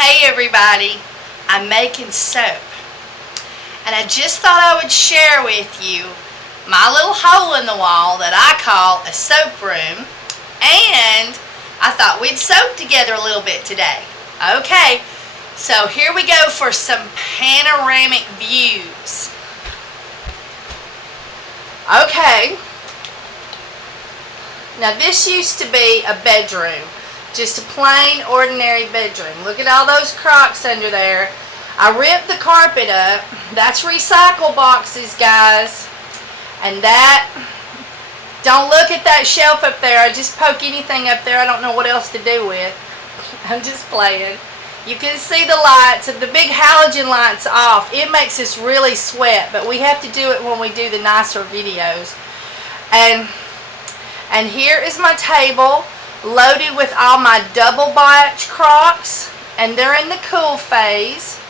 Hey everybody, I'm making soap, and I just thought I would share with you my little hole in the wall that I call a soap room, and I thought we'd soap together a little bit today. Okay, so here we go for some panoramic views. Okay, now this used to be a bedroom. Just a plain, ordinary bedroom. Look at all those Crocs under there. I ripped the carpet up. That's recycle boxes, guys. And that, don't look at that shelf up there. I just poke anything up there I don't know what else to do with. I'm just playing. You can see the lights, the big halogen lights off. It makes us really sweat, but we have to do it when we do the nicer videos. And here is my table, loaded with all my double batch Crocs, and they're in the cool phase.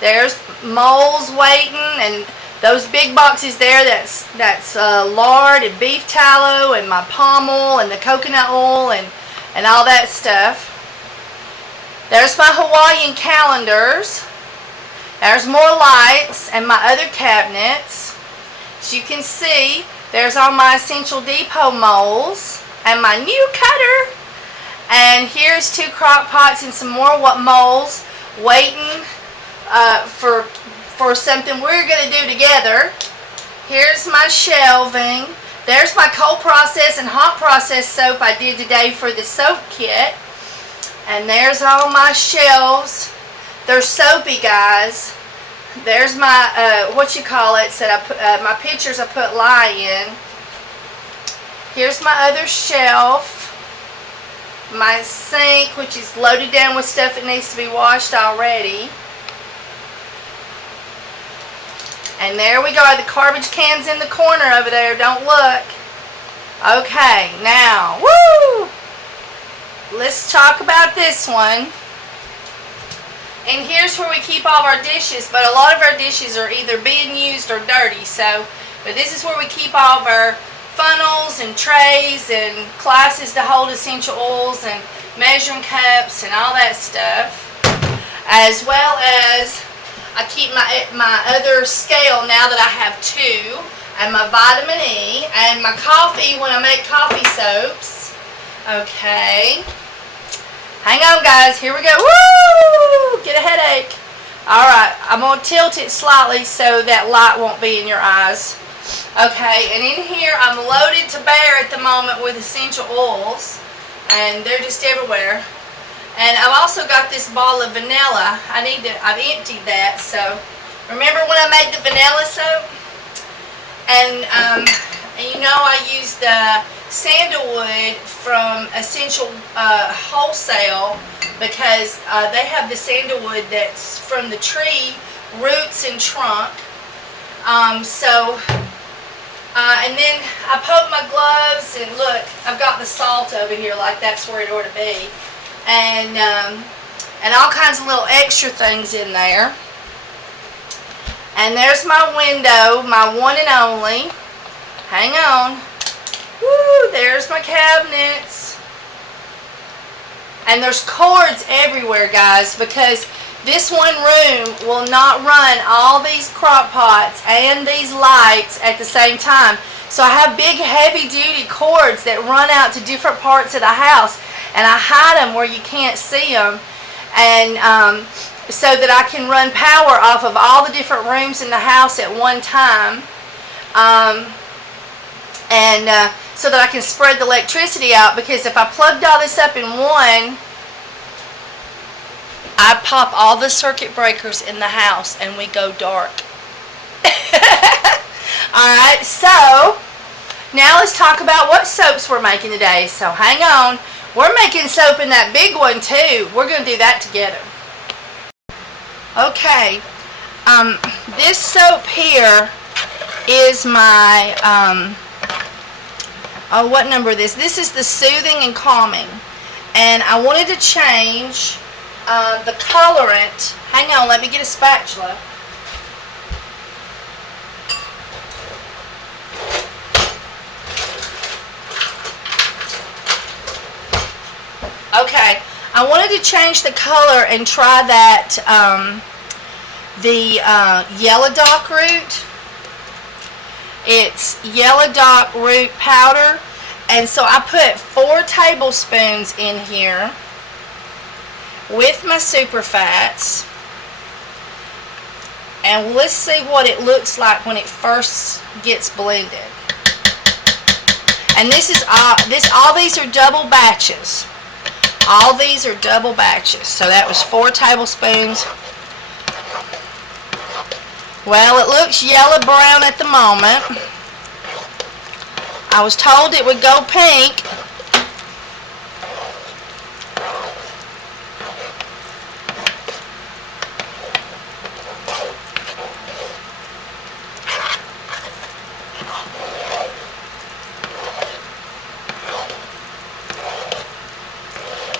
There's moles waiting, and those big boxes there, that's lard and beef tallow and my palm oil and the coconut oil and all that stuff. There's my Hawaiian calendars. There's more lights and my other cabinets. As you can see, there's all my Essential Depot molds and my new cutter. And here's 2 crock pots and some more molds waiting for something we're going to do together. Here's my shelving. There's my cold process and hot process soap I did today for the soap kit. And there's all my shelves. They're soapy, guys. There's my my pictures I put lye in. Here's my other shelf. My sink, which is loaded down with stuff that needs to be washed already. And there we go, the garbage can's in the corner over there, don't look. Okay, now, woo! Let's talk about this one. And here's where we keep all of our dishes, but a lot of our dishes are either being used or dirty, but this is where we keep all of our funnels and trays and glasses to hold essential oils and measuring cups and all that stuff, as well as I keep my other scale now that I have 2, and my vitamin E and my coffee when I make coffee soaps. Okay, hang on guys, here we go. Woo! Get a headache. Alright, I'm going to tilt it slightly so that light won't be in your eyes. Okay, and in here I'm loaded to bear at the moment with essential oils, and they're just everywhere. And I've also got this bottle of vanilla. I've emptied that. So remember when I made the vanilla soap? And you know I used the sandalwood from Essential Wholesale, because they have the sandalwood that's from the tree roots and trunk. And then I poked my gloves, and look, I've got the salt over here like that's where it ought to be. And all kinds of little extra things in there. And there's my window, my one and only. Hang on. Woo, there's my cabinets. And there's cords everywhere, guys, because this one room will not run all these crock pots and these lights at the same time. So I have big heavy duty cords that run out to different parts of the house, and I hide them where you can't see them, and so that I can run power off of all the different rooms in the house at one time, so that I can spread the electricity out, because if I plugged all this up in one, I pop all the circuit breakers in the house and we go dark. Alright, so now let's talk about what soaps we're making today. So hang on. We're making soap in that big one too. We're going to do that together. Okay. This soap here is my, what number is this? This is the Soothing and Calming. And I wanted to change the colorant. Hang on, let me get a spatula. Okay, I wanted to change the color and try that, the Yellow Dock root. It's Yellow Dock root powder. And so I put 4 tablespoons in here with my super fats. And let's see what it looks like when it first gets blended. And this is all these are double batches. All these are double batches. So that was 4 tablespoons. Well, it looks yellow-brown at the moment. I was told it would go pink.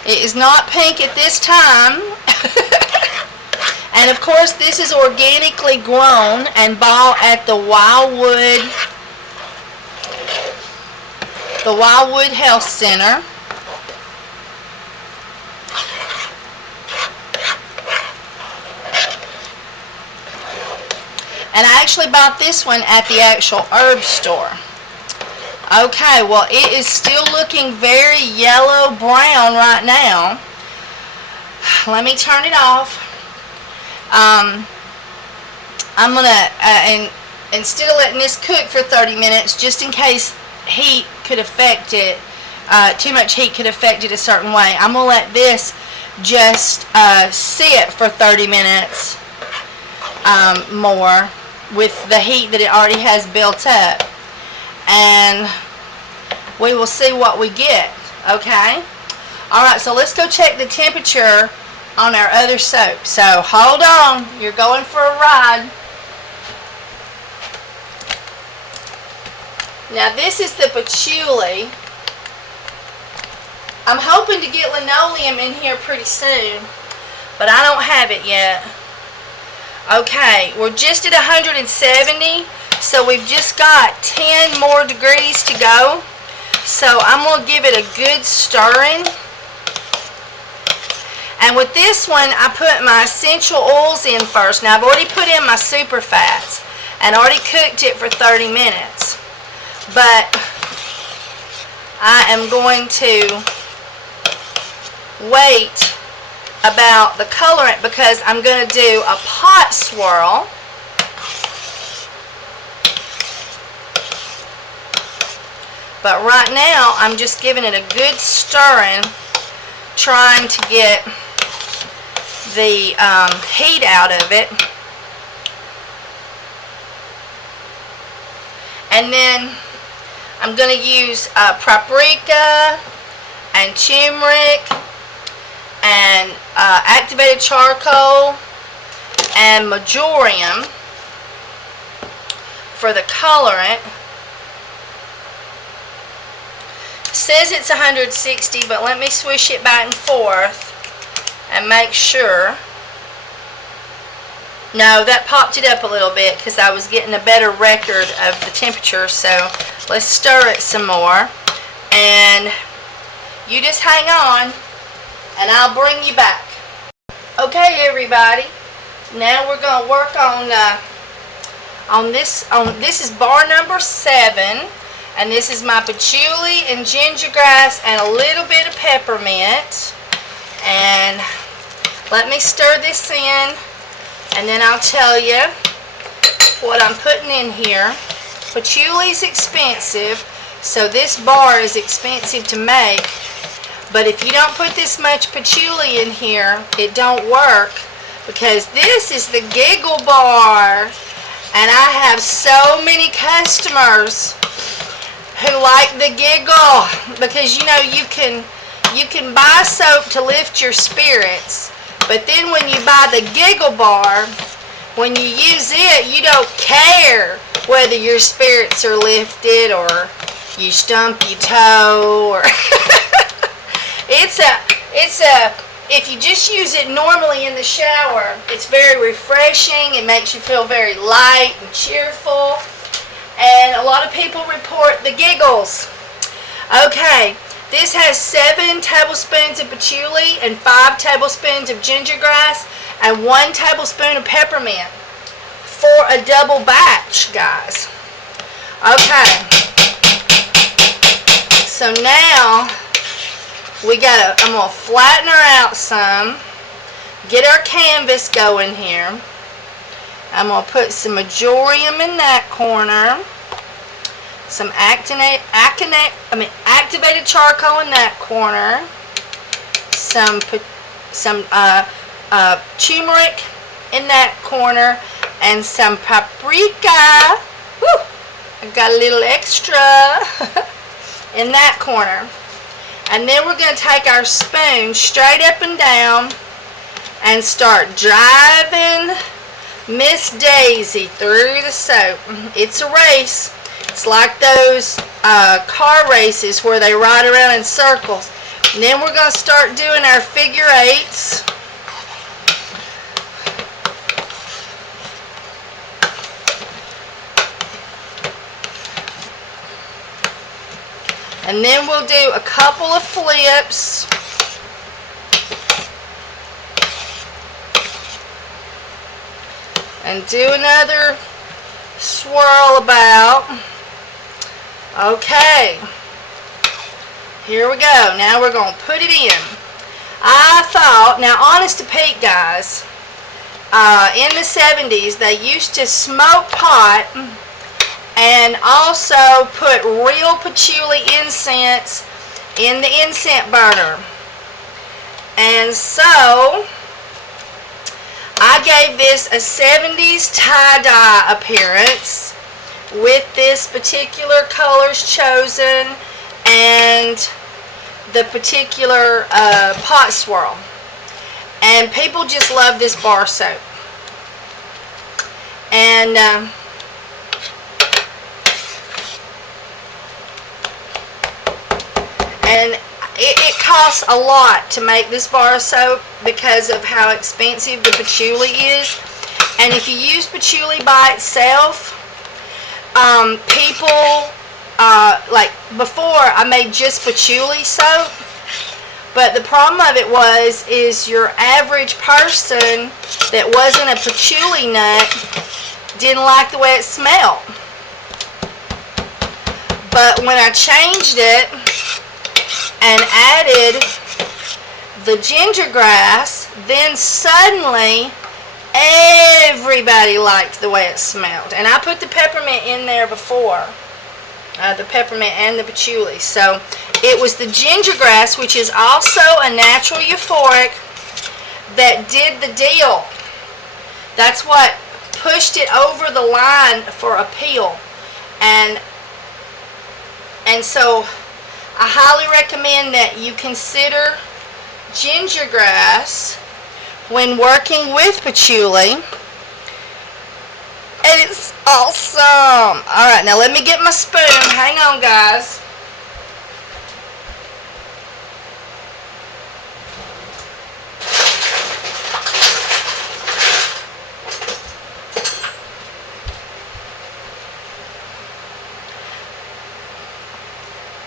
It is not pink at this time. And of course, this is organically grown and bought at the Wildwood Health Center. And I actually bought this one at the actual herb store. Okay, well, it is still looking very yellow-brown right now. Let me turn it off. I'm going to, instead of letting this cook for 30 minutes, just in case heat could affect it, too much heat could affect it a certain way, I'm going to let this just sit for 30 minutes more with the heat that it already has built up. And we will see what we get, okay? Alright, so let's go check the temperature on our other soap. So hold on, you're going for a ride. Now this is the patchouli. I'm hoping to get linoleum in here pretty soon, but I don't have it yet. Okay, we're just at 170, so we've just got 10 more degrees to go. So I'm going to give it a good stirring. And with this one, I put my essential oils in first. Now I've already put in my super fats and already cooked it for 30 minutes. But I am going to wait about the colorant because I'm going to do a pot swirl. But right now, I'm just giving it a good stirring, trying to get the heat out of it. And then I'm going to use paprika and turmeric and activated charcoal and marjoram for the colorant. It says it's 160, but let me swish it back and forth and make sure. No, that popped it up a little bit because I was getting a better record of the temperature. So let's stir it some more. And you just hang on and I'll bring you back. Okay, everybody. Now we're going to work on this. This is bar number 7. And this is my patchouli and ginger grass and a little bit of peppermint. And let me stir this in, and then I'll tell you what I'm putting in here. Patchouli's expensive, so this bar is expensive to make. But if you don't put this much patchouli in here, it don't work, because this is the Giggle Bar. And I have so many customers who like the Giggle, because you know you can buy soap to lift your spirits, but then when you buy the Giggle Bar, when you use it, you don't care whether your spirits are lifted or you stump your toe or if you just use it normally in the shower, it's very refreshing. It makes you feel very light and cheerful. And a lot of people report the giggles. Okay, This has 7 tablespoons of patchouli and 5 tablespoons of gingergrass and 1 tablespoon of peppermint for a double batch, guys. Okay. So now I'm going to flatten her out some. Get our canvas going here. I'm going to put some majorium in that corner. Some activated charcoal in that corner. Some turmeric in that corner. And some paprika. Woo! I got a little extra in that corner. And then we're going to take our spoon straight up and down and start driving Miss Daisy through the soap. It's a race. It's like those car races where they ride around in circles. And then we're going to start doing our figure eights. And then we'll do a couple of flips. And do another swirl about. Okay. Here we go. Now we're going to put it in. I thought, now honest to Pete, guys, in the 70s they used to smoke pot and also put real patchouli incense in the incense burner. And so I gave this a 70s tie-dye appearance with this particular colors chosen and the particular pot swirl. And people just love this bar soap. And it costs a lot to make this bar of soap because of how expensive the patchouli is. And if you use patchouli by itself, people, like before I made just patchouli soap, but the problem of it is your average person that wasn't a patchouli nut didn't like the way it smelled. But when I changed it and added the ginger grass, then suddenly everybody liked the way it smelled. And I put the peppermint in there before, the peppermint and the patchouli. So it was the ginger grass, which is also a natural euphoric, that did the deal. That's what pushed it over the line for appeal. And so I highly recommend that you consider ginger grass when working with patchouli. And it's awesome. Alright, now let me get my spoon. Hang on, guys.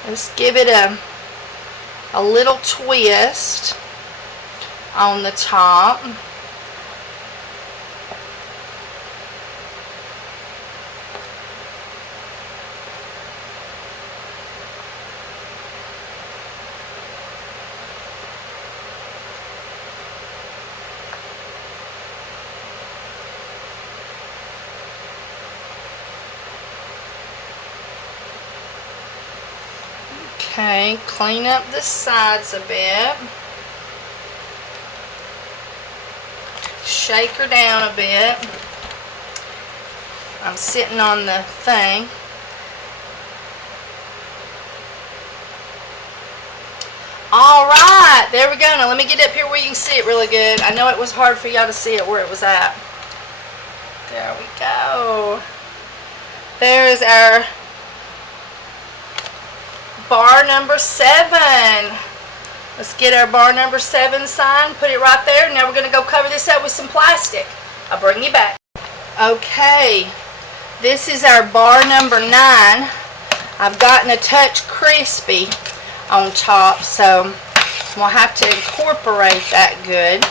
Let's give it a little twist on the top. Okay, clean up the sides a bit. Shake her down a bit. I'm sitting on the thing. Alright, there we go. Now let me get up here where you can see it really good. I know it was hard for y'all to see it where it was at. There we go. There's our bar number 7. Let's get our bar number 7 sign, put it right there. Now we're going to go cover this up with some plastic. I'll bring you back. Okay, this is our bar number 9. I've gotten a touch crispy on top, so we'll have to incorporate that good.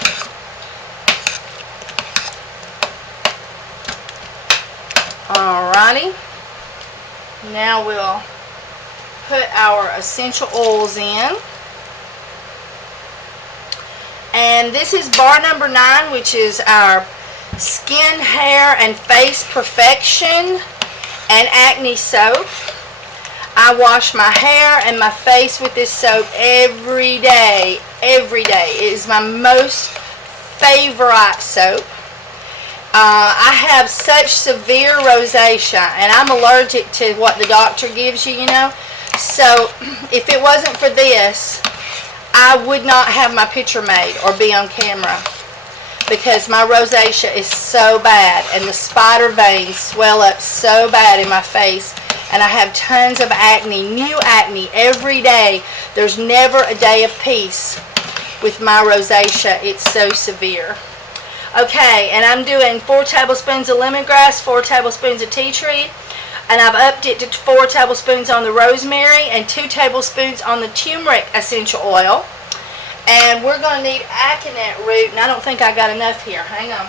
Alrighty, now we'll put our essential oils in. And this is bar number 9, which is our Skin, Hair, and Face Perfection and Acne Soap. I wash my hair and my face with this soap every day. Every day. It is my most favorite soap. I have such severe rosacea, and I'm allergic to what the doctor gives you, you know. So if it wasn't for this, I would not have my picture made or be on camera, because my rosacea is so bad, and the spider veins swell up so bad in my face, and I have tons of acne, new acne every day. There's never a day of peace with my rosacea. It's so severe. Okay, and I'm doing 4 tablespoons of lemongrass, 4 tablespoons of tea tree, and I've upped it to 4 tablespoons on the rosemary and 2 tablespoons on the turmeric essential oil. And we're going to need aconite root, and I don't think I got enough here. Hang on.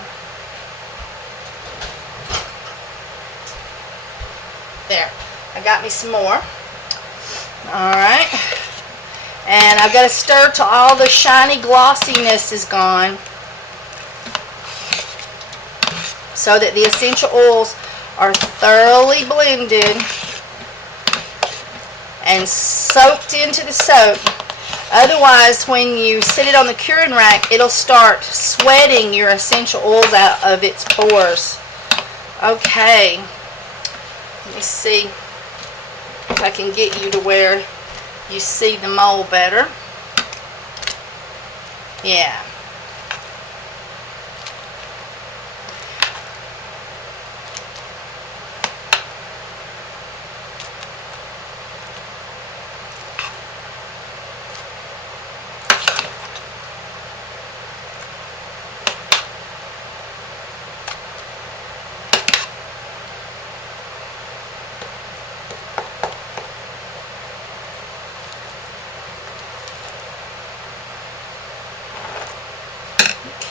There. I got me some more. Alright. And I've got to stir till all the shiny glossiness is gone, so that the essential oils are thoroughly blended and soaked into the soap. Otherwise, when you sit it on the curing rack, it'll start sweating your essential oils out of its pores. Okay. Let me see if I can get you to where you see the mold better. Yeah.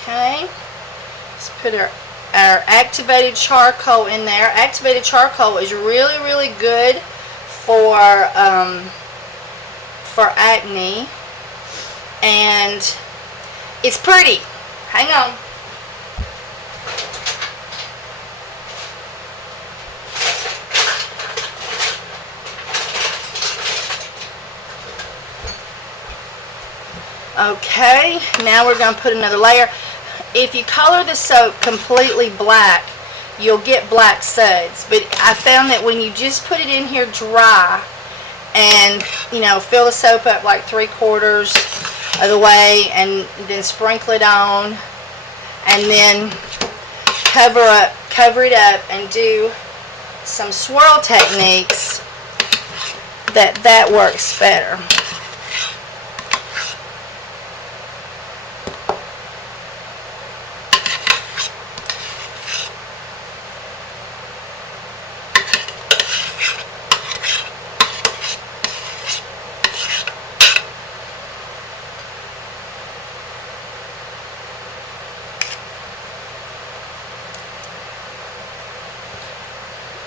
Okay, let's put our activated charcoal in there. Activated charcoal is really, really good for acne, and it's pretty. Hang on. Okay, now we're going to put another layer. If you color the soap completely black, you'll get black suds. But I found that when you just put it in here dry and, you know, fill the soap up like 3/4 of the way, and then sprinkle it on, and then cover it up and do some swirl techniques, that works better.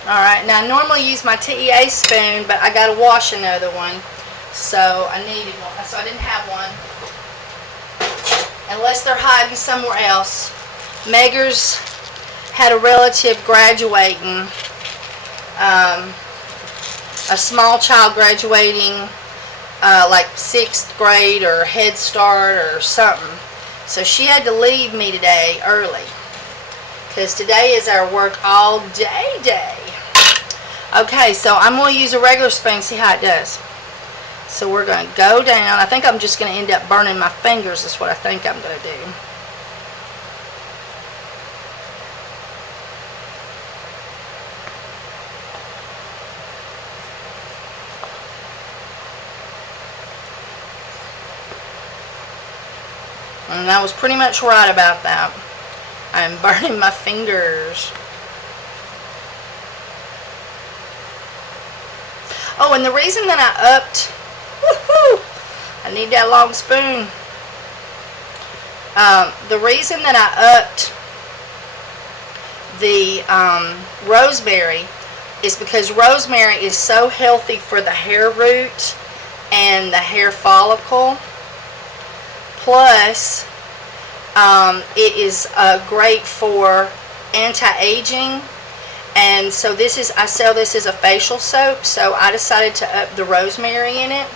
Alright, now I normally use my TEA spoon, but I got to wash another one, so I needed one, so I didn't have one. Unless they're hiding somewhere else. Meggers had a relative graduating, a small child graduating like 6th grade or Head Start or something. So she had to leave me today early, because today is our work all day. Okay, so I'm going to use a regular spoon, see how it does. So we're going to go down. I think I'm just going to end up burning my fingers, is what I think I'm going to do. And I was pretty much right about that. I'm burning my fingers. Oh, and the reason that I upped, woohoo, I need that long spoon. The reason that I upped the rosemary is because rosemary is so healthy for the hair root and the hair follicle. Plus, it is great for anti-aging. And so I sell this as a facial soap, so I decided to up the rosemary in it.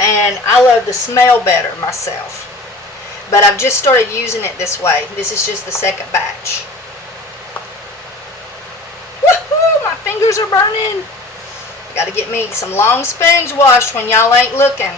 And I love the smell better myself. But I've just started using it this way. This is just the second batch. Woohoo! My fingers are burning. Gotta get me some long spoons washed when y'all ain't looking.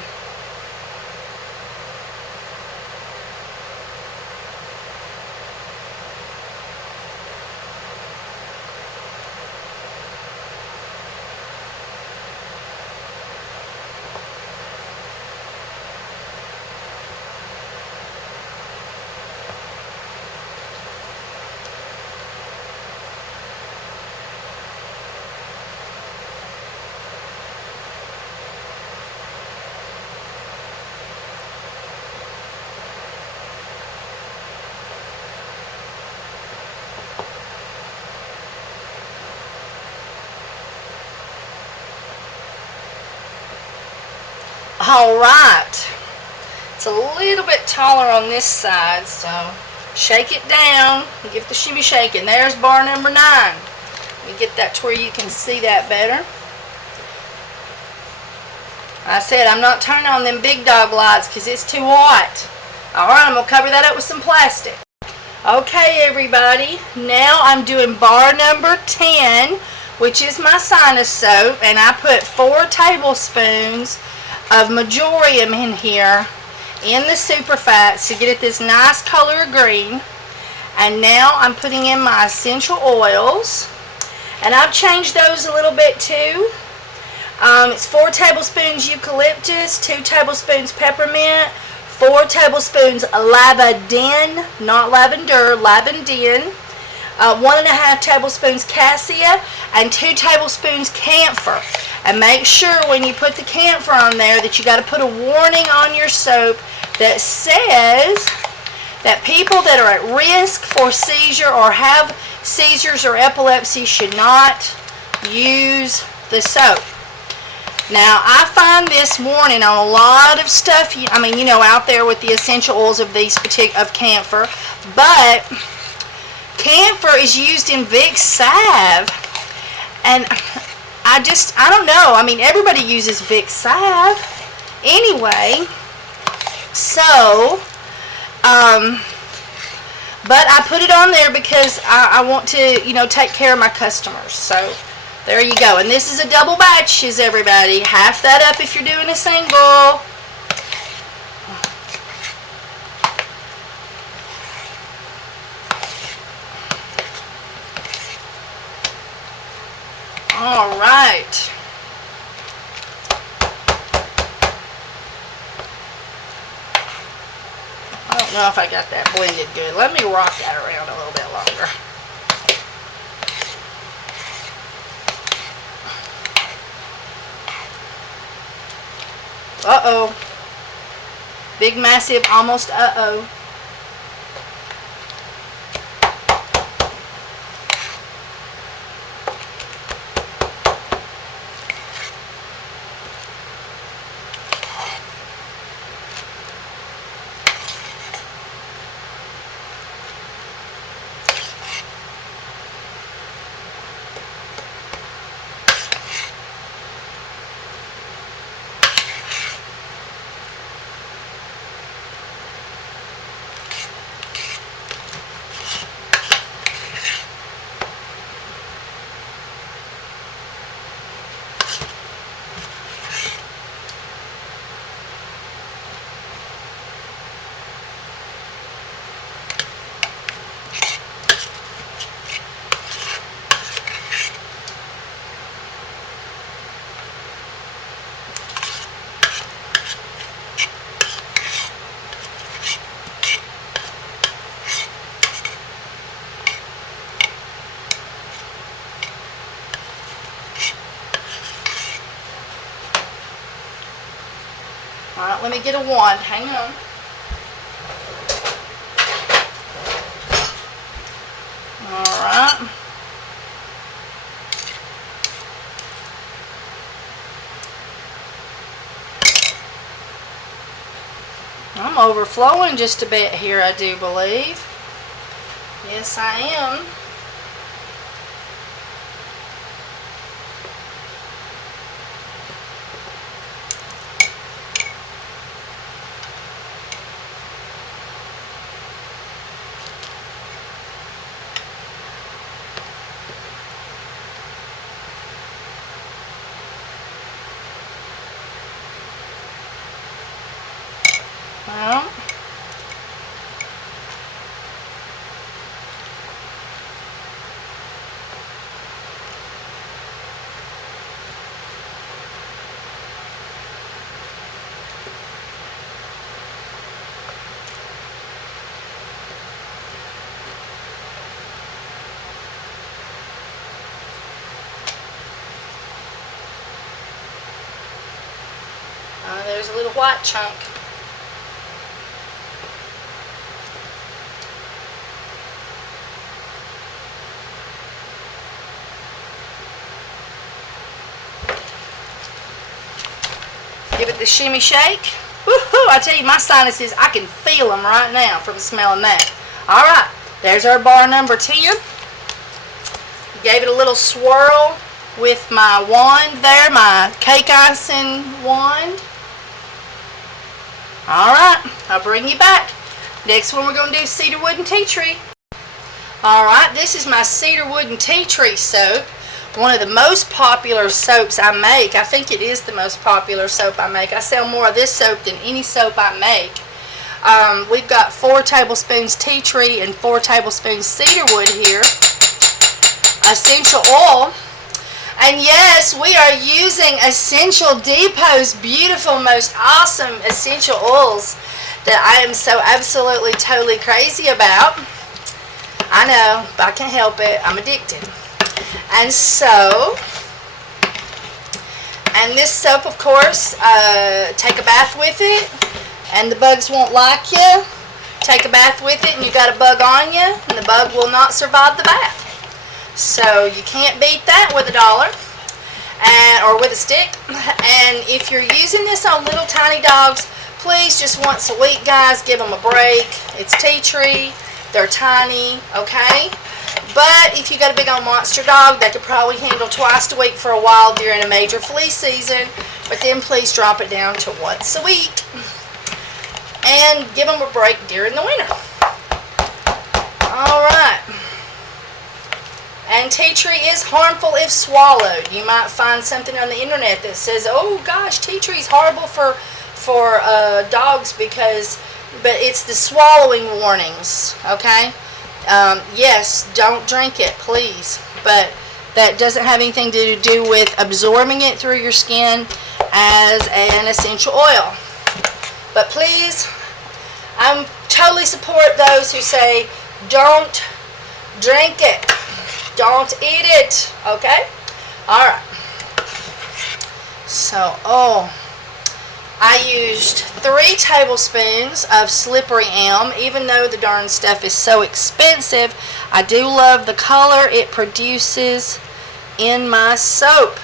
Alright, it's a little bit taller on this side, so shake it down, give the shimmy shaking. There's bar number 9. Let me get that to where you can see that better. I said I'm not turning on them big dog lights because it's too hot. Alright, I'm going to cover that up with some plastic. Okay, everybody, now I'm doing bar number 10, which is my sinus soap, and I put 4 tablespoons of Majorium in here in the super fats to get it this nice color of green. And now I'm putting in my essential oils, and I've changed those a little bit too. It's 4 tablespoons eucalyptus, 2 tablespoons peppermint, 4 tablespoons lavandin, not lavender, lavandin, 1.5 tablespoons cassia, and 2 tablespoons camphor. And make sure when you put the camphor on there that you got to put a warning on your soap that says that people that are at risk for seizure or have seizures or epilepsy should not use the soap. Now, I find this warning on a lot of stuff, out there with the essential oils of of camphor, but camphor is used in Vicks salve, and I don't know. Everybody uses Vicks salve anyway, so, but I put it on there because I want to, take care of my customers. So, there you go. And this is a double batches, everybody. Half that up if you're doing a single. All right. I don't know if I got that blended good. Let me rock that around a little bit longer. Uh-oh. Big, massive, almost uh-oh. Alright, let me get a wand. Hang on. Alright. I'm overflowing just a bit here, I do believe. Yes, I am. Well, there's a little white chunk. Give it the shimmy shake. Woohoo! I tell you, my sinuses, I can feel them right now from smelling that. Alright, there's our bar number 10. Gave it a little swirl with my wand there, my cake icing wand. Alright, I'll bring you back. Next one we're going to do cedarwood and tea tree. Alright, this is my cedarwood and tea tree soap. One of the most popular soaps I make. I think it is the most popular soap I make. I sell more of this soap than any soap I make. We've got 4 tablespoons tea tree and 4 tablespoons cedarwood here. Essential oil. And yes, we are using Essential Depot's beautiful, most awesome essential oils that I am so absolutely, totally crazy about. I know, but I can't help it. I'm addicted. And so, and this soap, of course, take a bath with it, and the bugs won't like you. Take a bath with it, and you got a bug on you, and the bug will not survive the bath. So you can't beat that with $1, or with a stick. And if you're using this on little tiny dogs, please just once a week, guys, give them a break. It's tea tree. They're tiny, okay? But if you got a big old monster dog, they could probably handle twice a week for a while during a major flea season. But then please drop it down to once a week. And give them a break during the winter. Alright. And tea tree is harmful if swallowed. You might find something on the internet that says, oh gosh, tea tree is horrible for dogs because, but it's the swallowing warnings, okay? Yes, don't drink it, please. But that doesn't have anything to do with absorbing it through your skin as an essential oil. But please, I totally support those who say, don't drink it. Don't eat it. Okay? Alright. So, I used 3 tablespoons of slippery elm. Even though the darn stuff is so expensive, I do love the color it produces in my soap.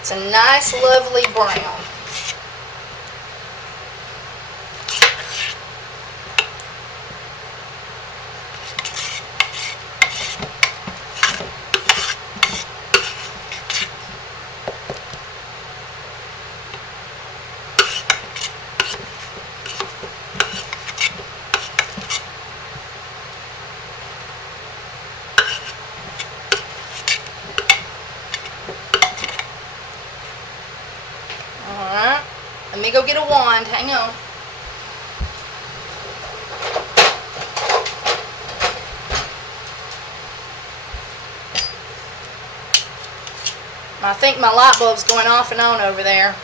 It's a nice, lovely brown. Alright, let me go get a wand. Hang on. I think my light bulb's going off and on over there.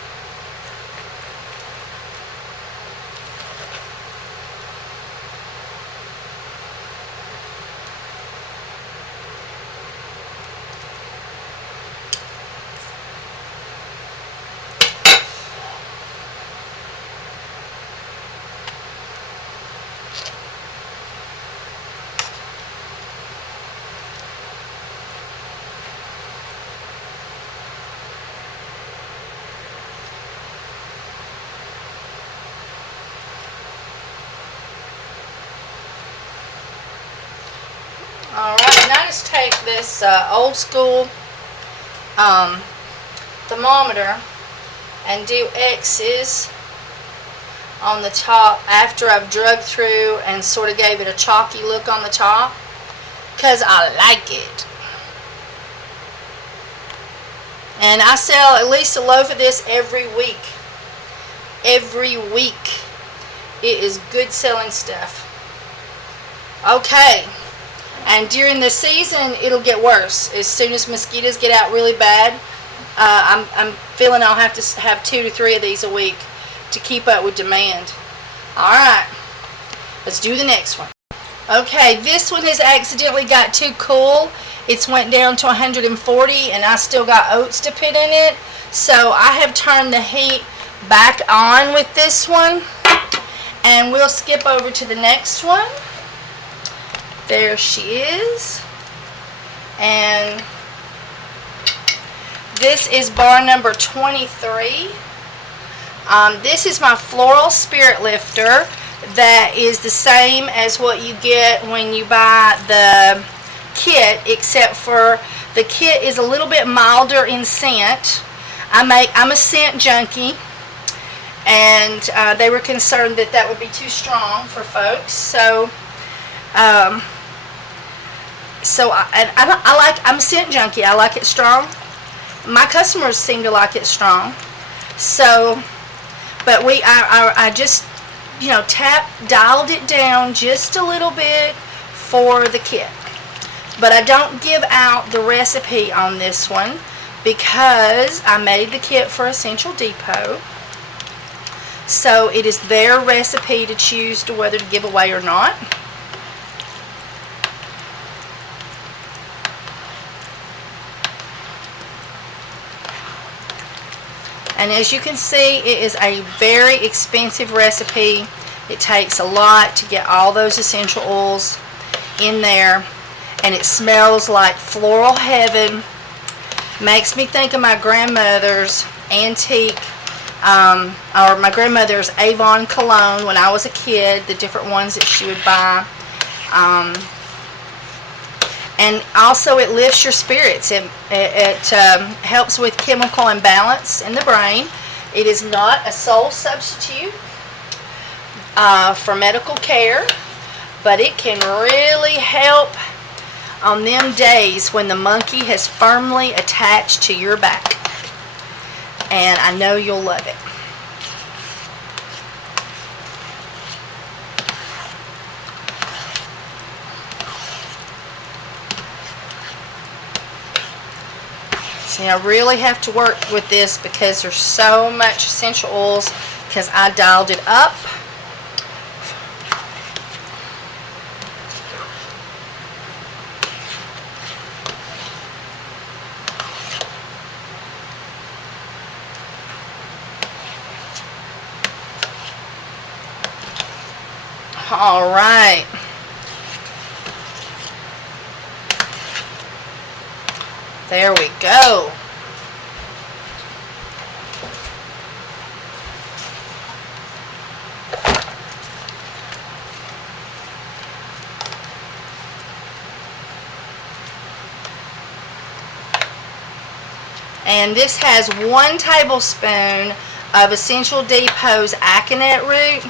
then I just take this old school thermometer and do X's on the top after I've drug through and sort of gave it a chalky look on the top, because I like it. And I sell at least a loaf of this every week. Every week. It is good selling stuff. Okay. And during the season, it'll get worse. As soon as mosquitoes get out really bad, I'm feeling I'll have to have 2 to 3 of these a week to keep up with demand. Alright. Let's do the next one. Okay, this one has accidentally got too cool. It's went down to 140 and I still got oats to put in it. So I have turned the heat back on with this one. And we'll skip over to the next one. There she is. And this is bar number 23. This is my floral spirit lifter that is the same as what you get when you buy the kit, except for the kit is a little bit milder in scent. I'm a scent junkie, and they were concerned that that would be too strong for folks. So I'm a scent junkie. I like it strong. My customers seem to like it strong. So, but I just, dialed it down just a little bit for the kit. But I don't give out the recipe on this one because I made the kit for Essential Depot. So it is their recipe to choose to whether to give away or not. And as you can see, it is a very expensive recipe. It takes a lot to get all those essential oils in there. And it smells like floral heaven. Makes me think of my grandmother's antique, or my grandmother's Avon cologne when I was a kid, the different ones that she would buy. And also it lifts your spirits. It helps with chemical imbalance in the brain. It is not a sole substitute for medical care, but it can really help on them days when the monkey has firmly attached to your back. And I know you'll love it. See, I really have to work with this because there's so much essential oils because I dialed it up. All right. There we go. And this has 1 tablespoon of Essential Depot's Aconite root.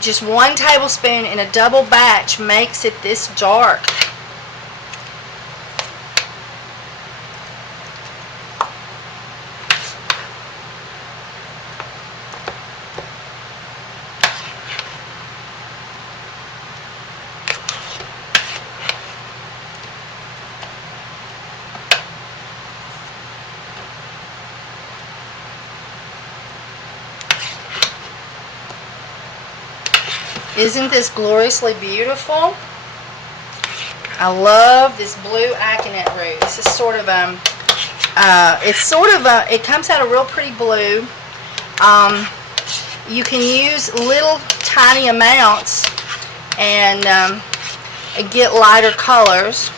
Just 1 tablespoon in a double batch makes it this dark. Isn't this gloriously beautiful? I love this blue aconite root. This is sort of it comes out a real pretty blue. You can use little tiny amounts and get lighter colors.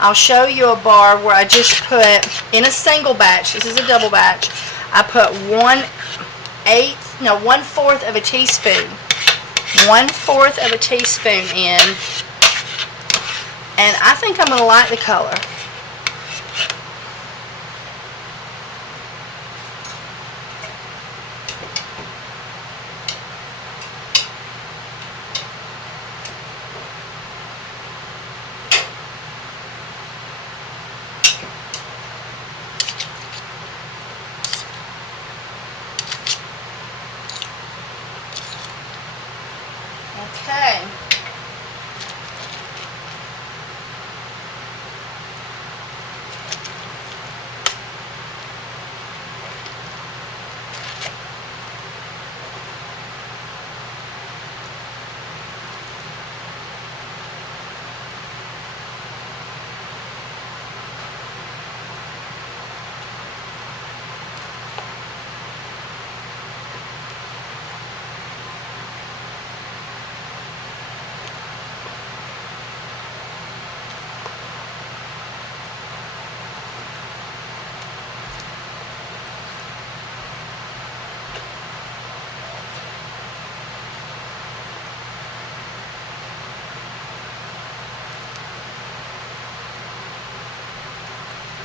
I'll show you a bar where I just put, in a single batch, this is a double batch, I put 1/4 of a teaspoon. 1/4 of a teaspoon in, And I think I'm going to like the color. Okay.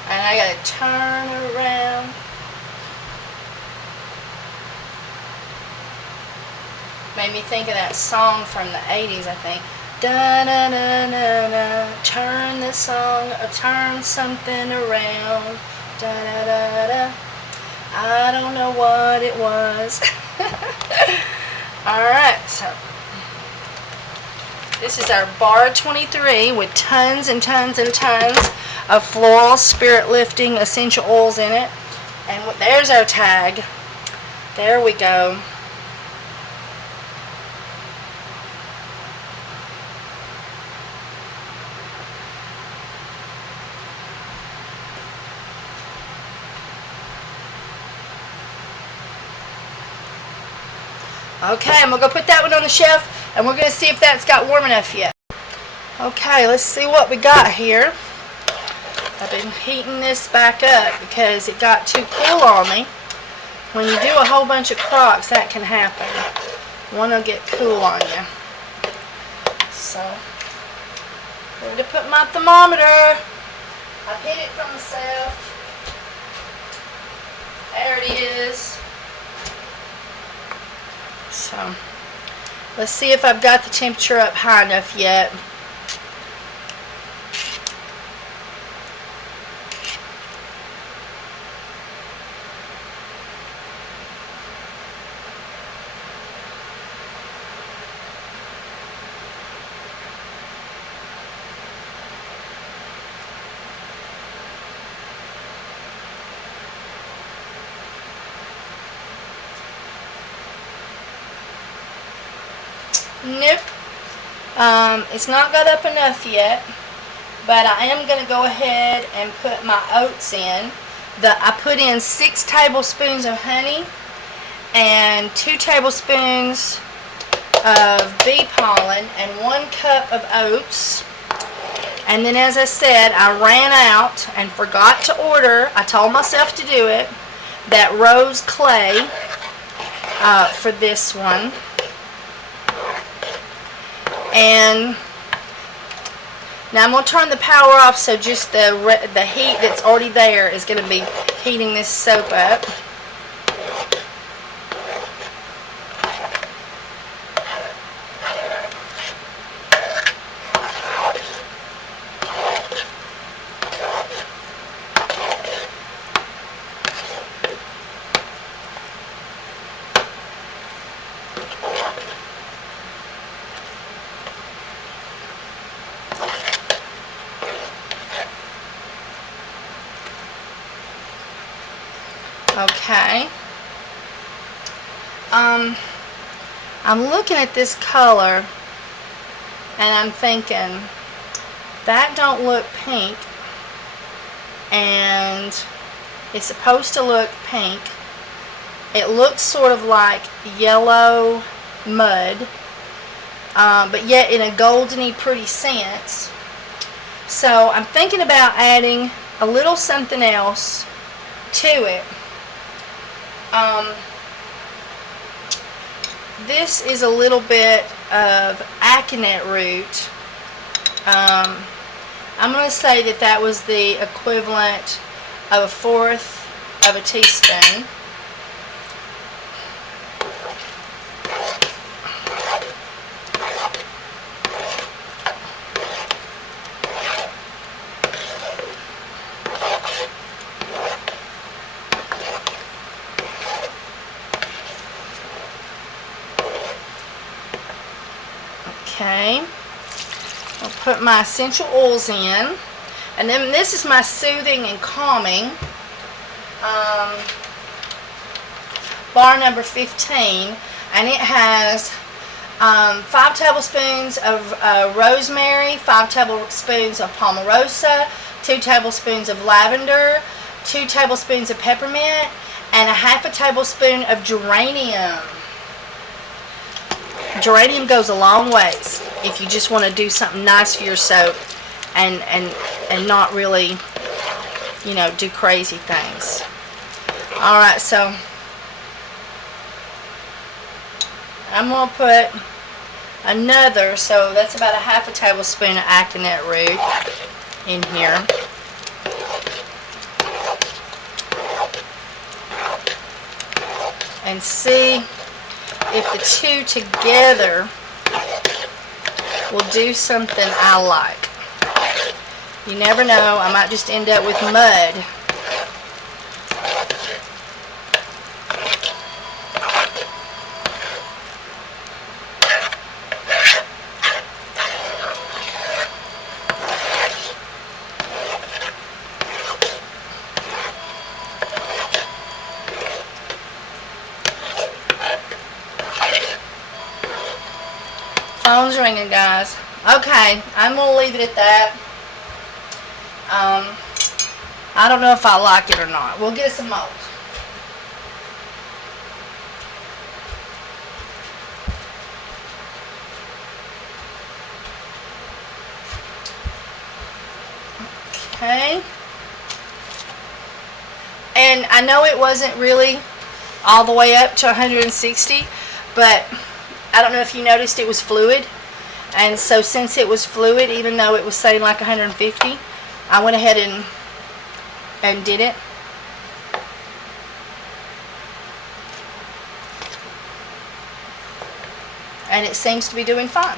And I gotta turn around. Made me think of that song from the 80s, I think. Da da da da da. Turn the song, or turn something around. Da da da da. I don't know what it was. Alright, so this is our bar 23 with tons and tons and tons of floral, spirit lifting, essential oils in it. And there's our tag. There we go. Okay, I'm going to go put that one on the shelf, and we're going to see if that's got warm enough yet. Okay, let's see what we got here. I've been heating this back up because it got too cool on me. When you do a whole bunch of crocks, that can happen. One will get cool on you. So, I'm going to put my thermometer. I've hid it from myself. There it is. So, let's see if I've got the temperature up high enough yet. Nope. It's not got up enough yet, but I am going to go ahead and put my oats in. I put in 6 tablespoons of honey and 2 tablespoons of bee pollen and 1 cup of oats. And then, as I said, I ran out and forgot to order, I told myself to do it, that rose clay for this one. And now I'm going to turn the power off, so just the heat that's already there is going to be heating this soap up. Okay. I'm looking at this color and I'm thinking, that don't look pink, and it's supposed to look pink. It looks sort of like yellow mud, but yet in a goldeny pretty sense. So I'm thinking about adding a little something else to it. This is a little bit of aconite root. I'm going to say that that was the equivalent of 1/4 of a teaspoon. Okay, I'll put my essential oils in, and then this is my soothing and calming bar number 15, and it has 5 tablespoons of rosemary, 5 tablespoons of palmarosa, 2 tablespoons of lavender, 2 tablespoons of peppermint, and 1/2 tablespoon of geranium. Geranium goes a long ways if you just want to do something nice for your soap and not really, you know, do crazy things. Alright, so I'm going to put another, so that's about 1/2 tablespoon of aconite root in here. And see if the two together will do something I like. You never know, I might just end up with mud. Phone's ringing, guys. Okay, I'm going to leave it at that. I don't know if I like it or not. We'll get some mold. Okay. And I know it wasn't really all the way up to 160, but I don't know if you noticed it was fluid. And so since it was fluid, even though it was saying like 150, I went ahead and did it. And it seems to be doing fine.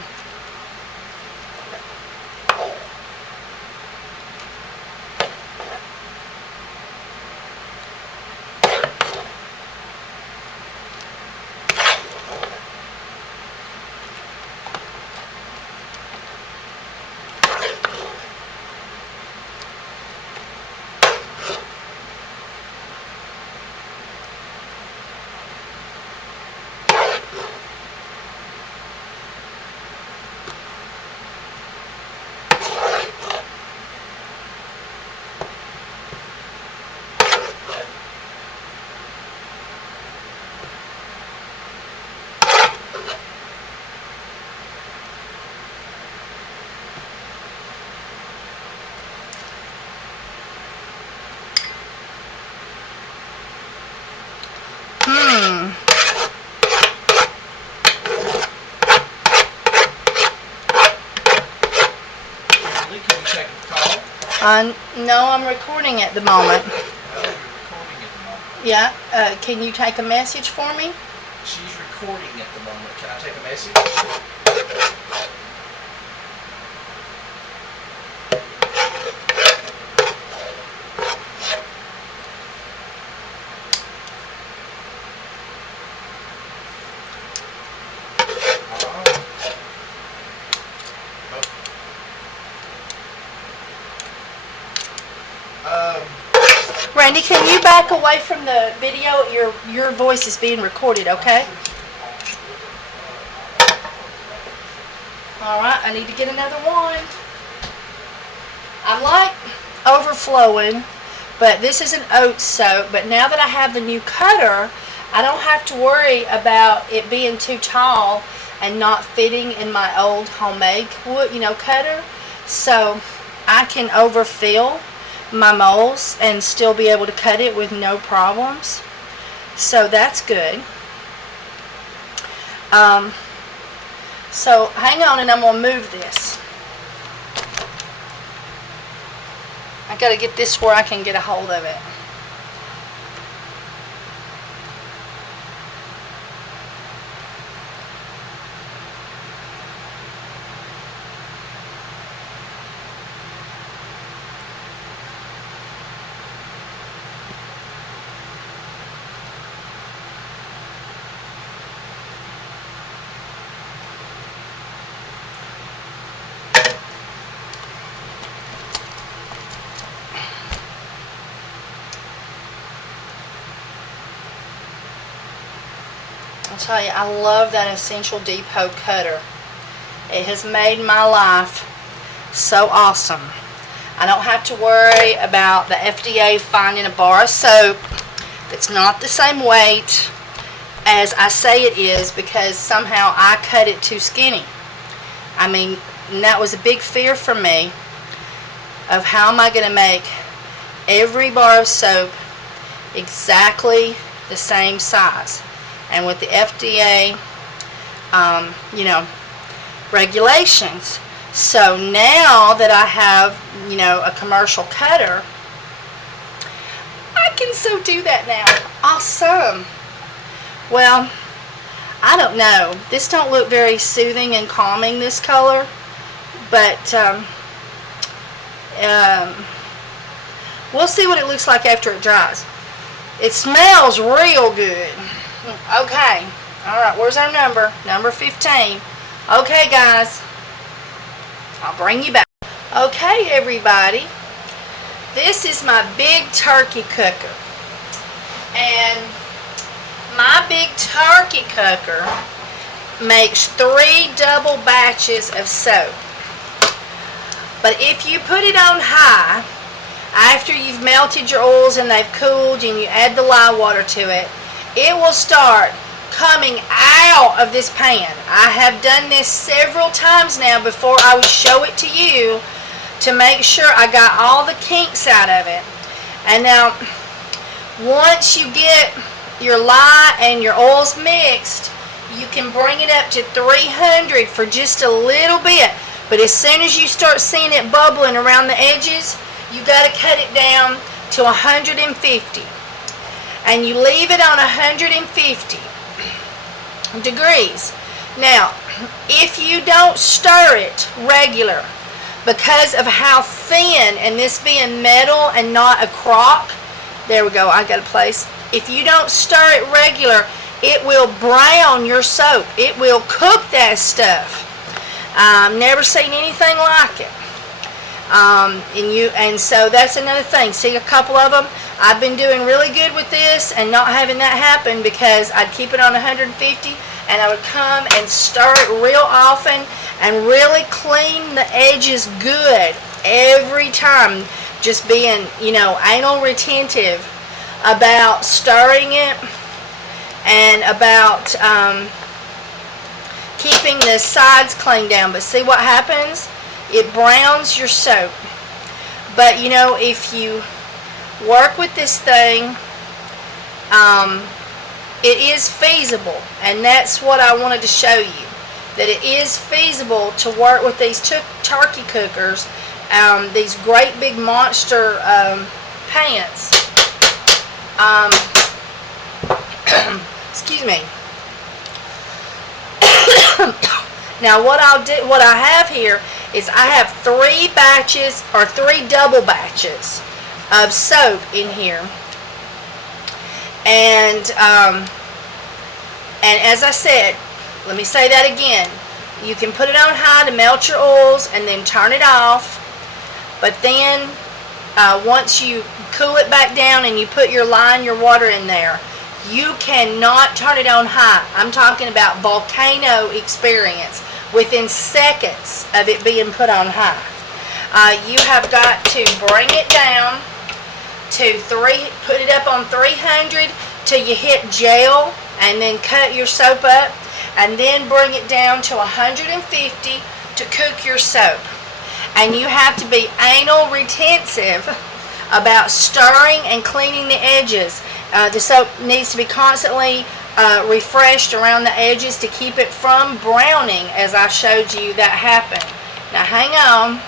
No, I'm recording at the moment. Oh, you're recording at the moment. Yeah. Can you take a message for me? She's recording at the moment. Can I take a message? Randy, can you back away from the video? Your voice is being recorded, okay? Alright, I need to get another one. I'm like overflowing, but this is an oat soap. But now that I have the new cutter, I don't have to worry about it being too tall and not fitting in my old homemade wood, cutter. So I can overfill my molds and still be able to cut it with no problems. So that's good. So hang on, and I'm going to move this. I gotta get this where I can get a hold of it. I'll tell you, I love that Essential Depot cutter. It has made my life so awesome. I don't have to worry about the FDA finding a bar of soap that's not the same weight as I say it is because somehow I cut it too skinny. I mean, that was a big fear for me of how am I going to make every bar of soap exactly the same size. And with the FDA, regulations. So now that I have, a commercial cutter, I can so do that now. Awesome. Well, I don't know. This don't look very soothing and calming, this color. But we'll see what it looks like after it dries. It smells real good. Okay. Alright, where's our number? Number 15. Okay, guys. I'll bring you back. Okay, everybody. This is my big turkey cooker. And my big turkey cooker makes 3 double batches of soap. But if you put it on high, after you've melted your oils and they've cooled and you add the lye water to it, it will start coming out of this pan. I have done this several times now before I would show it to you to make sure I got all the kinks out of it. And now, once you get your lye and your oils mixed, you can bring it up to 300 for just a little bit. But as soon as you start seeing it bubbling around the edges, you got to cut it down to 150. And you leave it on 150 degrees. Now, if you don't stir it regular, because of how thin, and this being metal and not a crock, there we go, I got a place. If you don't stir it regular, it will brown your soap. It will cook that stuff. I've never seen anything like it. And so that's another thing. See a couple of them? I've been doing really good with this and not having that happen because I'd keep it on 150 and I would come and stir it real often and really clean the edges good every time. Just being, anal retentive about stirring it and about keeping the sides clean down. But see what happens? It browns your soap. But if you work with this thing, it is feasible, and that's what I wanted to show you, that it is feasible to work with these turkey cookers, these great big monster pans. Excuse me. Now what I have here is I have 3 batches or 3 double batches of soap in here. And as I said, let me say that again. You can put it on high to melt your oils and then turn it off. But then once you cool it back down and you put your lye and your water in there, you cannot turn it on high. I'm talking about volcano experience within seconds of it being put on high. You have got to bring it down to put it up on 300 till you hit gel, and then cut your soap up, and then bring it down to 150 to cook your soap. And you have to be anal retentive about stirring and cleaning the edges. The soap needs to be constantly refreshed around the edges to keep it from browning, as I showed you that happened. Now hang on.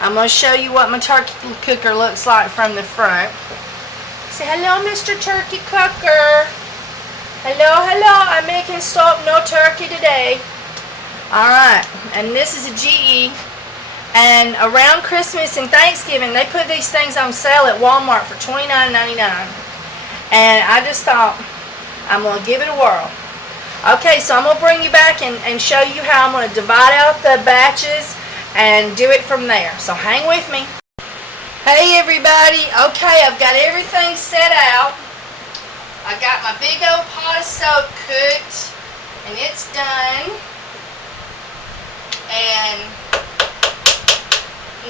I'm going to show you what my turkey cooker looks like from the front. Say hello, Mr. Turkey Cooker. Hello, hello. I'm making soap, no turkey today. Alright, and this is a GE. And around Christmas and Thanksgiving, they put these things on sale at Walmart for $29.99. And I just thought, I'm going to give it a whirl. Okay, so I'm going to bring you back and show you how I'm going to divide out the batches and do it from there. So hang with me. Hey everybody. Okay, I've got everything set out. I got my big old pot of soap cooked, and it's done. And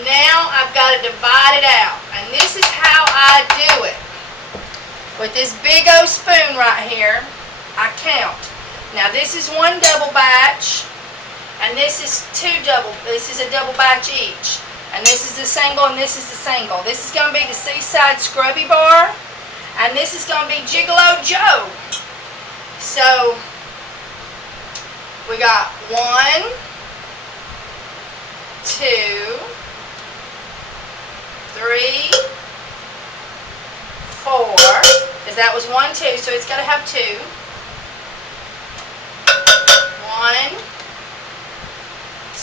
now I've got to divide it out. And this is how I do it. With this big old spoon right here, I count. Now this is one double batch, and this is this is a double batch each. And this is the single, and this is the single. This is going to be the Seaside Scrubby Bar, and this is going to be Gigolo Joe. So, we got 1, 2, 3, 4, because that was 1, 2, so it's got to have 2. 1,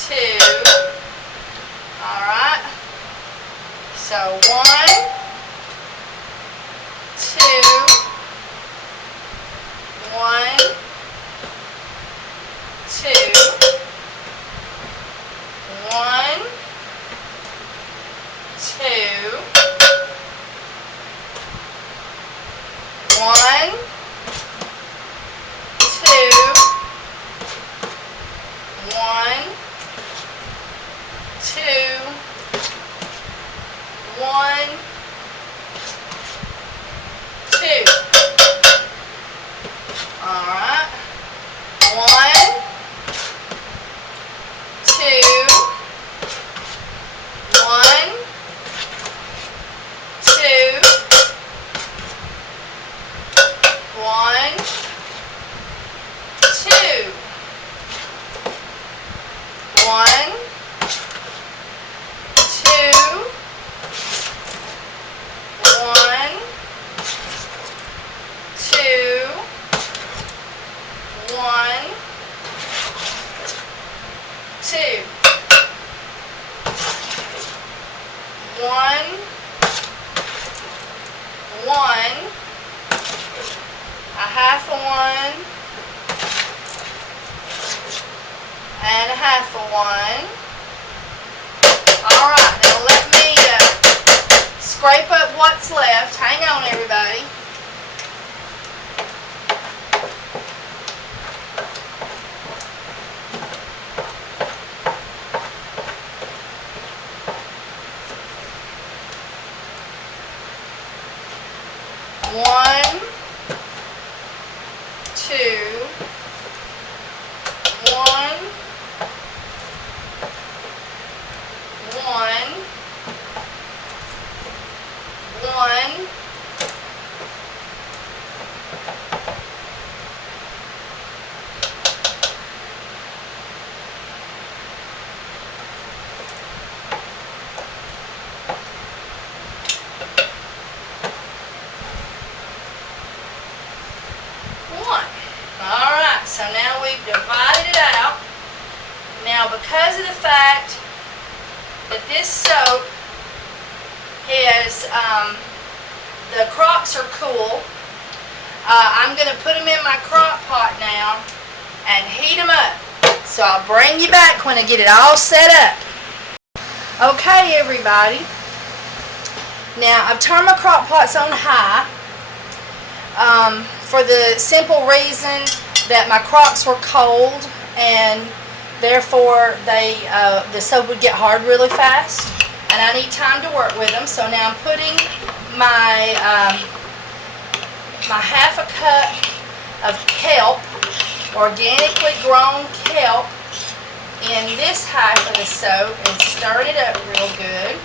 2. Alright. So 1, 2, 1, 2, 1, 2, 1, 2, 1, 2, 1, 2. Alright. 1, 2, 1, 2, 1, 2, 1, 2, 1, 2, 1, 2, 1, 1, a half a 1, and a half a 1. Alright, now let me scrape up what's left. Hang on, everybody. One, 2, 1, 1, 1, 1. Alright, so now we've divided it out. Now because of the fact that this soap is, the crocks are cool, I'm going to put them in my crock pot now and heat them up. So I'll bring you back when I get it all set up. Okay everybody, now I've turned my crock pots on high for the simple reason that my crocks were cold and therefore the soap would get hard really fast, and I need time to work with them. So now I'm putting my my half a cup of kelp, organically grown kelp, in this half of the soap and stirring it up real good,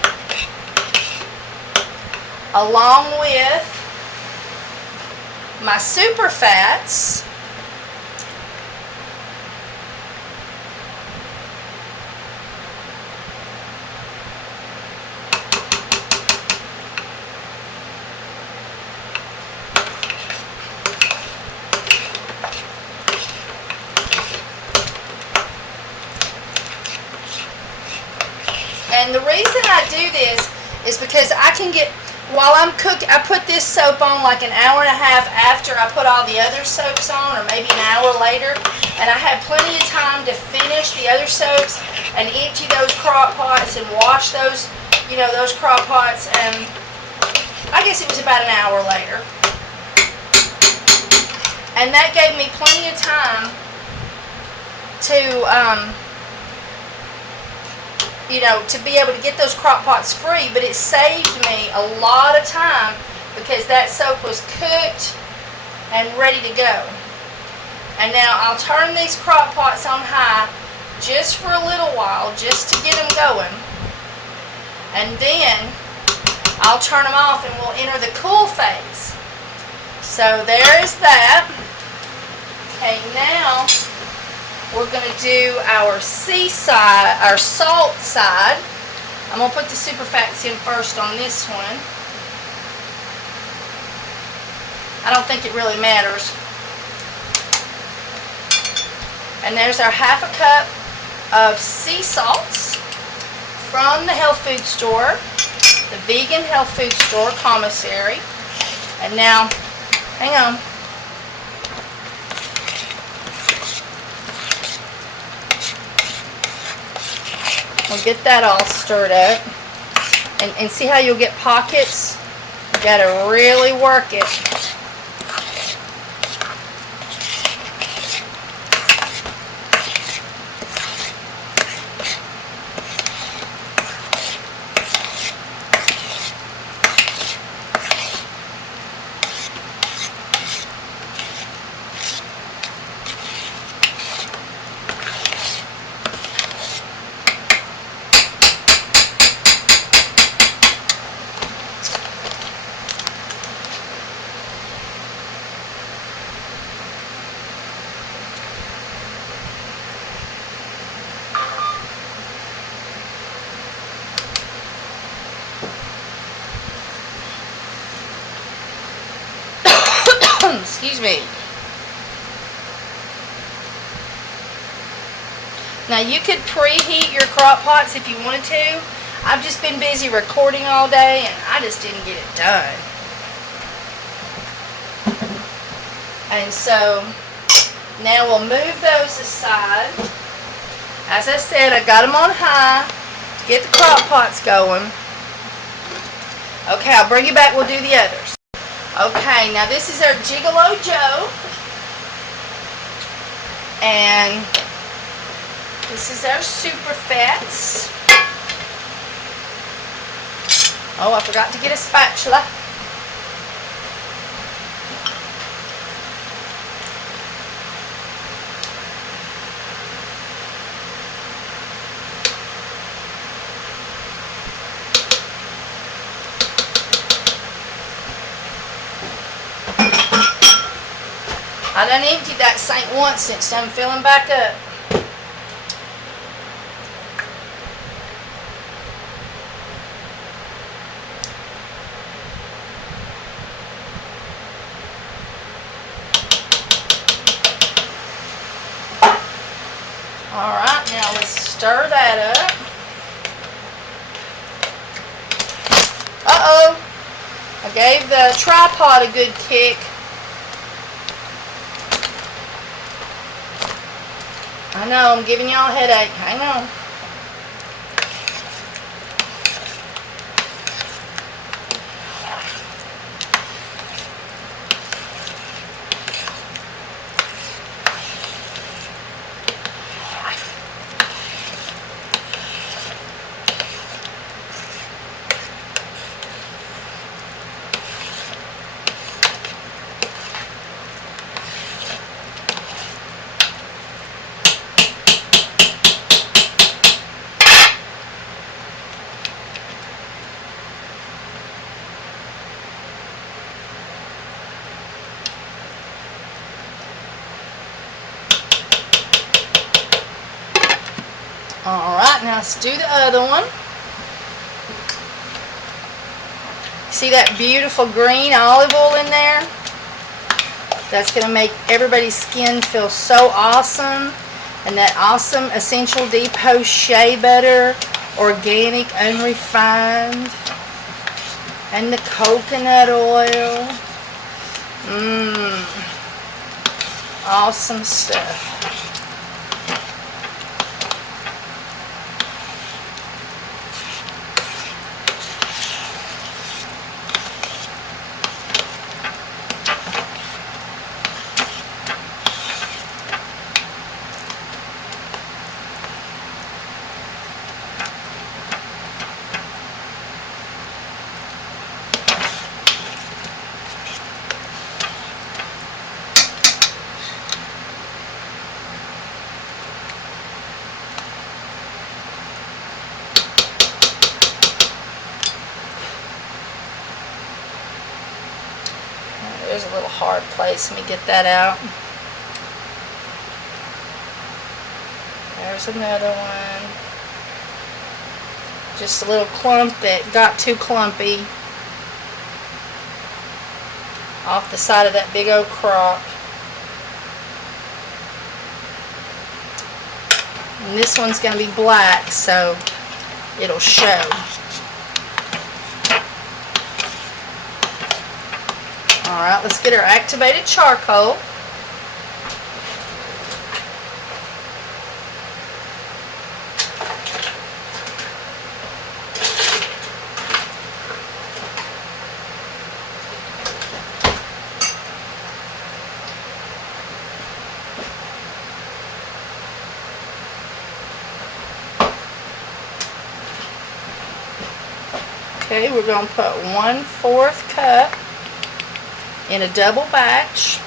along with my super fats, And the reason I do this is because I can get, while I'm cooking, I put this soap on like an hour and a half after I put all the other soaps on, or maybe an hour later, and I have plenty of time to finish the other soaps and empty those crock pots and wash those, you know, those crock pots, and I guess it was about an hour later. And that gave me plenty of time to, you know, to be able to get those crock pots free, but it saved me a lot of time because that soap was cooked and ready to go. And now I'll turn these crock pots on high just for a little while, just to get them going. And then I'll turn them off and we'll enter the cool phase. So there is that. Okay, now we're going to do our side, our salt side. I'm going to put the Superfacts in first on this one. I don't think it really matters. And there's our ½ cup of sea salts from the health food store, the vegan health food store commissary. And now, hang on. We'll get that all stirred up. And see how you'll get pockets? You gotta really work it. Excuse me. Now you could preheat your crock pots if you wanted to. I've just been busy recording all day and I just didn't get it done. And so now we'll move those aside. As I said, I got them on high to get the crock pots going. Okay, I'll bring you back. We'll do the others. Okay, now this is our Gigolo Joe, and this is our Superfacts. Oh, I forgot to get a spatula. I done emptied that sink once since I'm filling back up. Alright, now let's stir that up. Uh-oh. I gave the tripod a good kick. I know, I'm giving y'all a headache. I know. Alright, now let's do the other one. See that beautiful green olive oil in there? That's going to make everybody's skin feel so awesome. And that awesome Essential Depot shea butter organic, unrefined, and the coconut oil. Awesome stuff. There's a little hard place. Let me get that out. There's another one. Just a little clump that got too clumpy off the side of that big old crock. And this one's going to be black, so it'll show. Alright, let's get our activated charcoal. Okay, we're going to put 1/4 cup in a double batch.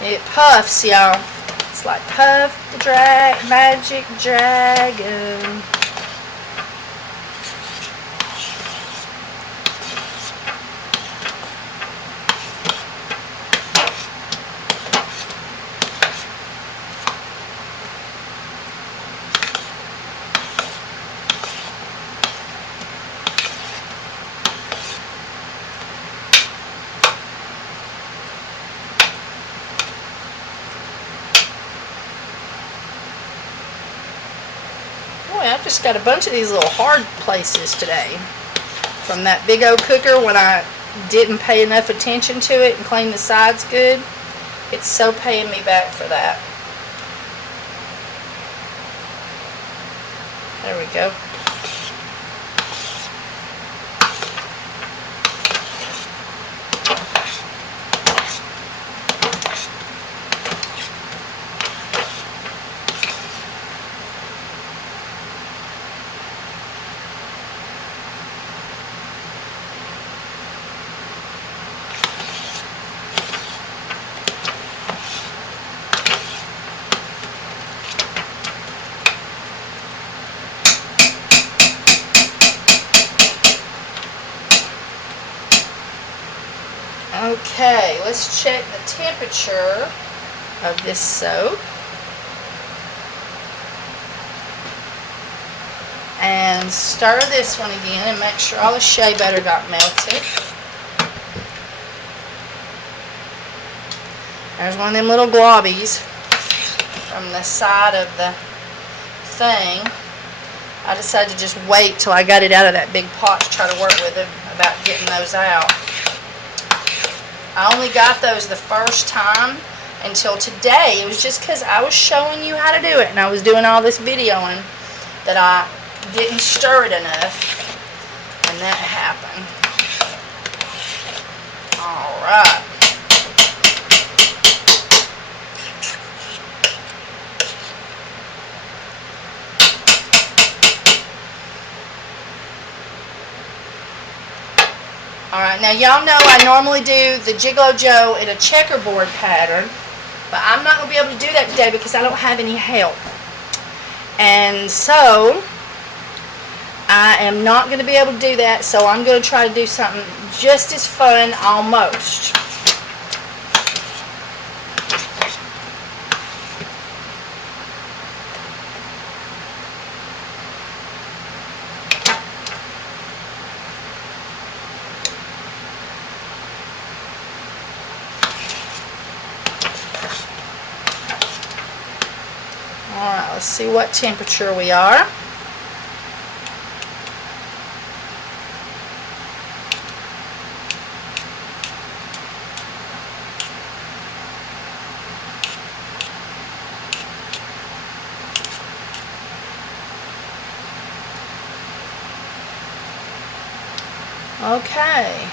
It puffs, y'all. It's like Puff the Magic Dragon. Boy, I've just got a bunch of these little hard places today from that big old cooker when I didn't pay enough attention to it and clean the sides good. It's so paying me back for that. There we go. Okay, let's check the temperature of this soap. And stir this one again and make sure all the shea butter got melted. There's one of them little globbies from the side of the thing. I decided to just wait till I got it out of that big pot to try to work with it about getting those out. I only got those the first time until today. It was just because I was showing you how to do it and I was doing all this videoing that I didn't stir it enough and that happened. Alright. Alright, now y'all know I normally do the Gigolo Joe in a checkerboard pattern, but I'm not going to be able to do that today because I don't have any help. And so, I am not going to be able to do that, so I'm going to try to do something just as fun almost. Let's see what temperature we are. Okay.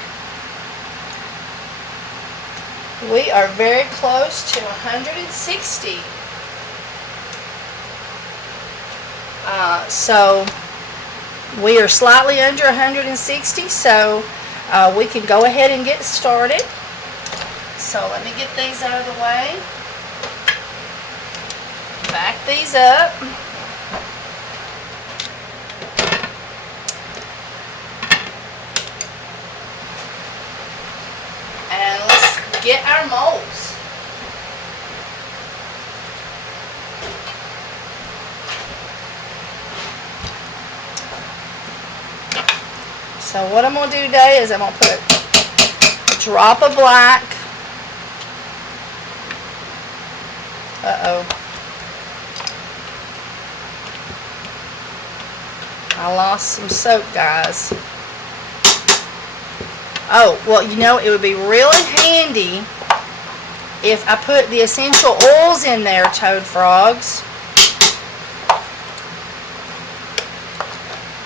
We are very close to 160. So we are slightly under 160, so we can go ahead and get started. So let me get these out of the way. Back these up. And let's get our molds. So what I'm going to do today is I'm going to put a drop of black. Uh-oh. I lost some soap, guys. Oh, well, you know, it would be really handy if I put the essential oils in there, Toad Frogs.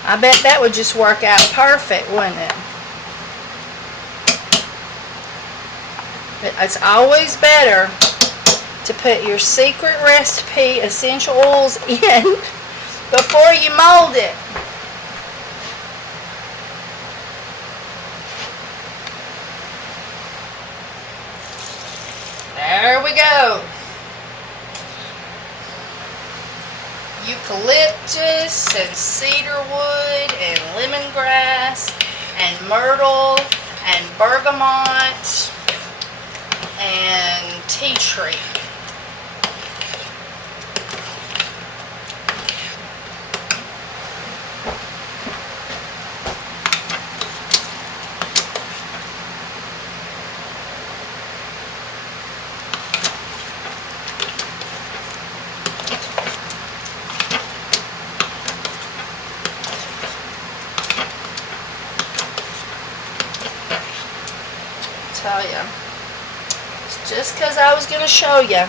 I bet that would just work out perfect, wouldn't it? But it's always better to put your secret recipe essential oils in before you mold it. There we go. Eucalyptus and cedarwood and lemongrass and myrtle and bergamot and tea tree. Tell you, it's just because I was going to show you,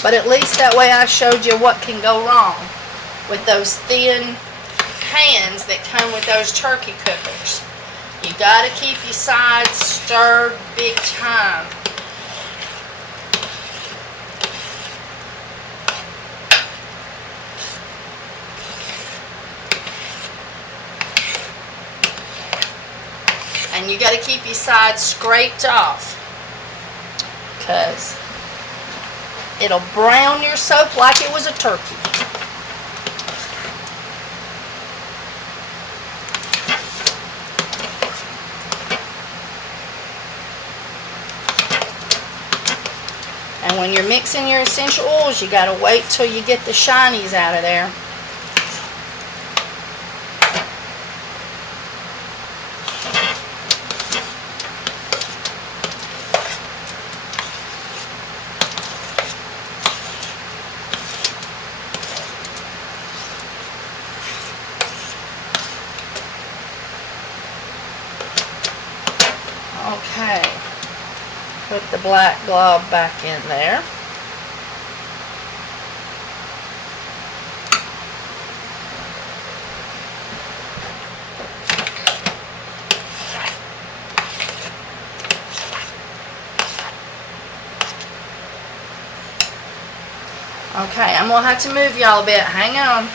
but at least that way I showed you what can go wrong with those thin pans that come with those turkey cookers. You got to keep your sides stirred big time. And you got to keep your sides scraped off, because it'll brown your soap like it was a turkey. And when you're mixing your essential oils, you got to wait till you get the shinies out of there. Okay, put the black glob back in there. Okay, I'm going to have to move y'all a bit. Hang on.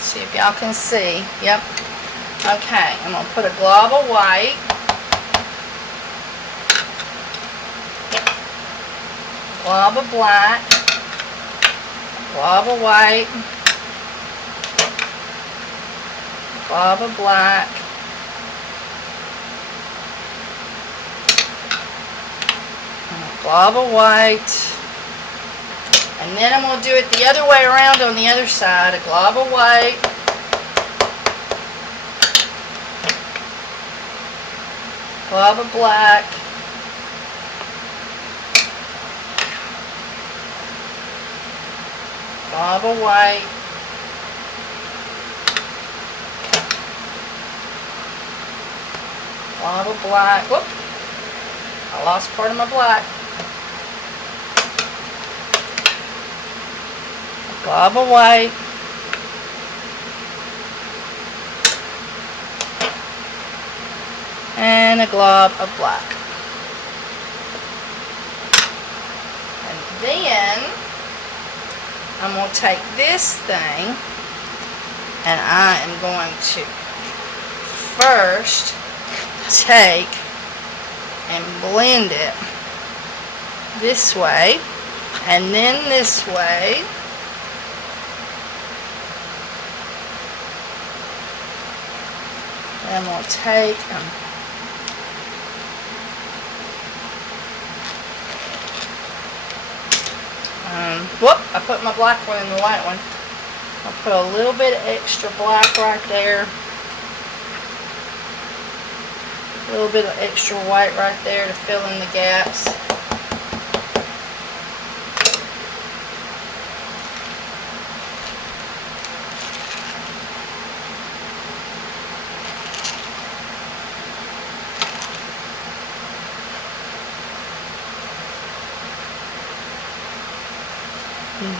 See if y'all can see. Yep. Okay, I'm going to put a glob of white. Glob of black. Glob of white. Glob of black. Glob of white. And then I'm going to do it the other way around on the other side. A glob of white. Glob of black. Glob of white. Glob of black. Whoop. I lost part of my black. Glob of white. And a glob of black. And then I'm going to take this thing and I am going to first take and blend it this way and then this way. And I'm going to take whoop, I put my black one in the white one. I'll put a little bit of extra black right there. A little bit of extra white right there to fill in the gaps.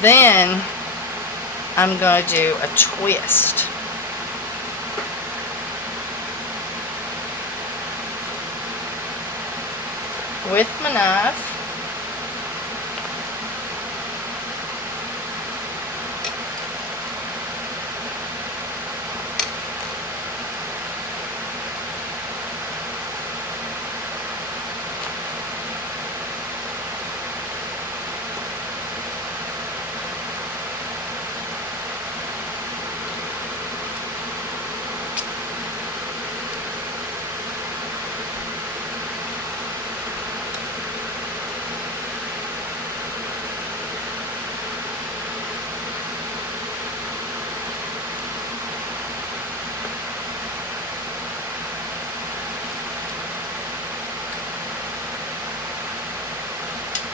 Then I'm going to do a twist. With my knife.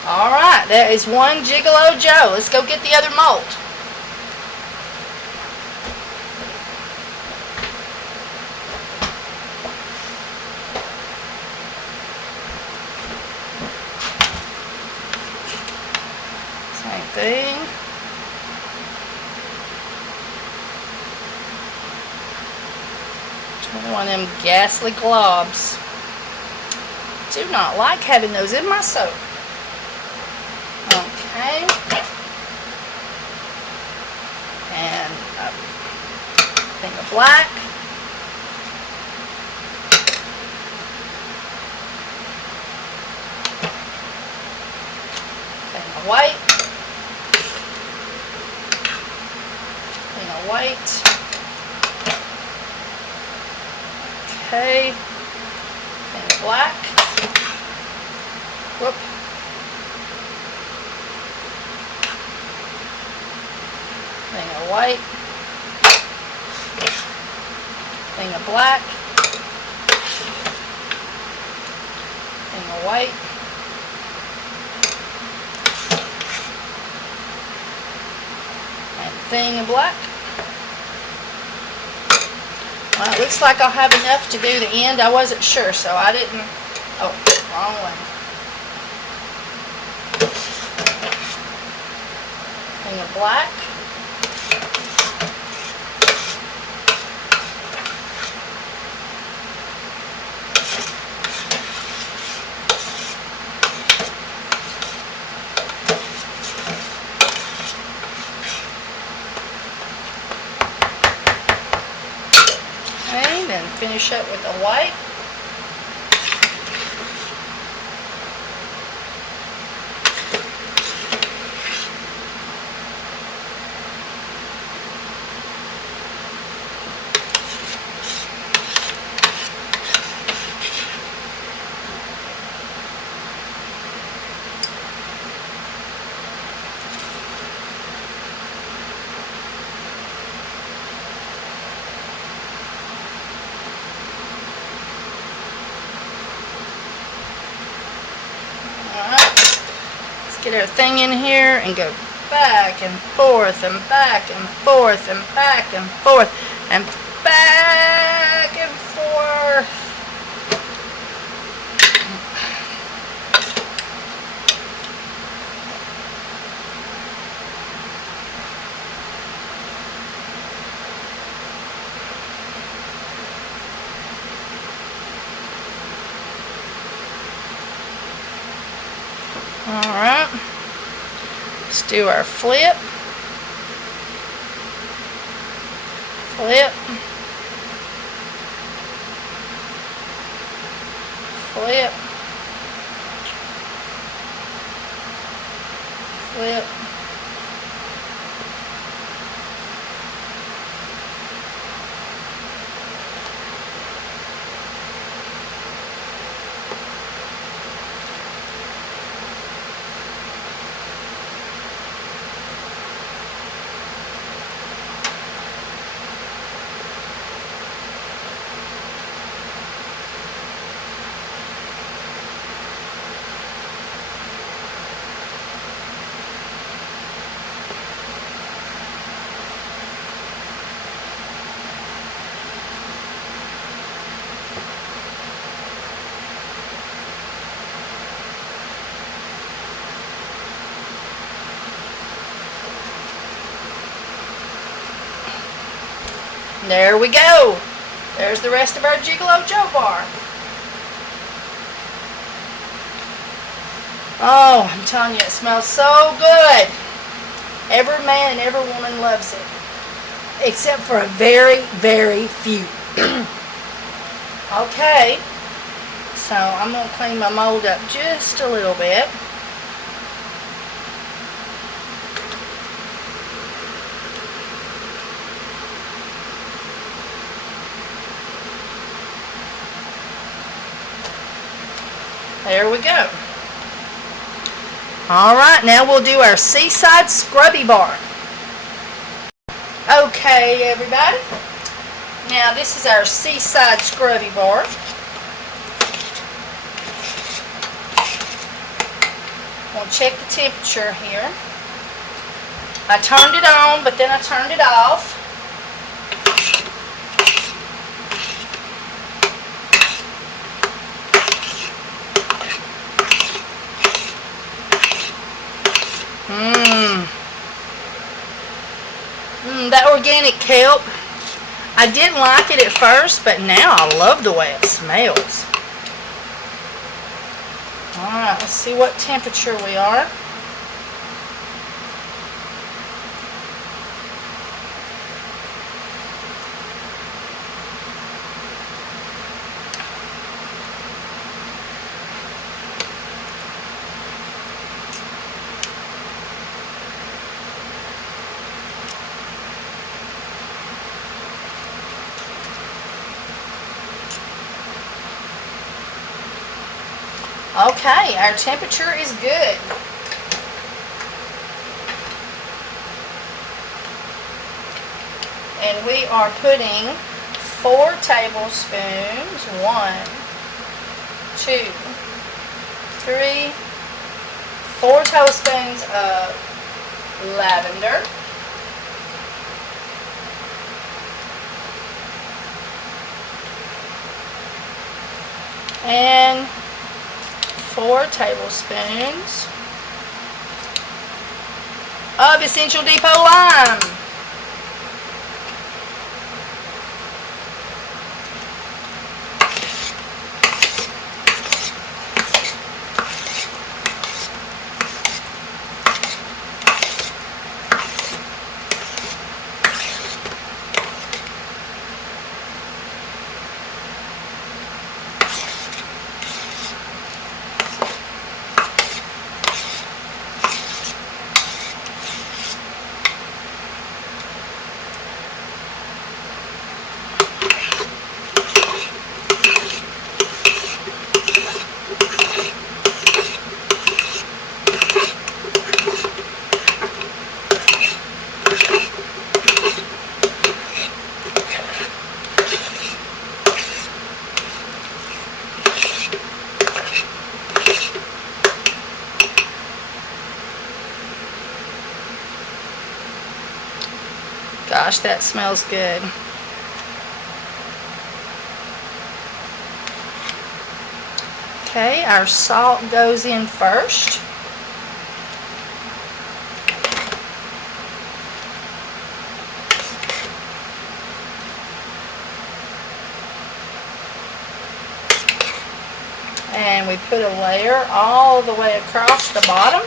Alright, that is one Gigolo Joe. Let's go get the other mold. Same thing. Another one of them ghastly globs. Do not like having those in my soap. Okay. And a thing of black. Thing of white. Thing of white. Okay. Thing of black. Whoop. Thing of white, thing of black, thing of white, and thing of black. Well, it looks like I'll have enough to do the end. I wasn't sure, so I didn't. Oh, wrong way. Thing of black. And finish up with the white. get our thing in here and go back and forth and back and forth and back and forth and back and forth. Alright, let's do our flip, flip, flip, flip, there we go. There's the rest of our Gigolo Joe bar. Oh, I'm telling you, it smells so good. Every man and every woman loves it, except for a very, very few. Okay, so I'm going to clean my mold up just a little bit. There we go. Alright, now we'll do our Seaside Scrubby Bar. Okay, everybody. Now this is our Seaside Scrubby Bar. We'll check the temperature here. I turned it on, but then I turned it off. That organic kelp, I didn't like it at first, but now I love the way it smells. Alright, let's see what temperature we are. Okay, our temperature is good. And we are putting 4 tablespoons, 1, 2, 3, 4 tablespoons of lavender. And 4 tablespoons of Essential Depot lime. gosh, that smells good. Okay, our salt goes in first. And we put a layer all the way across the bottom.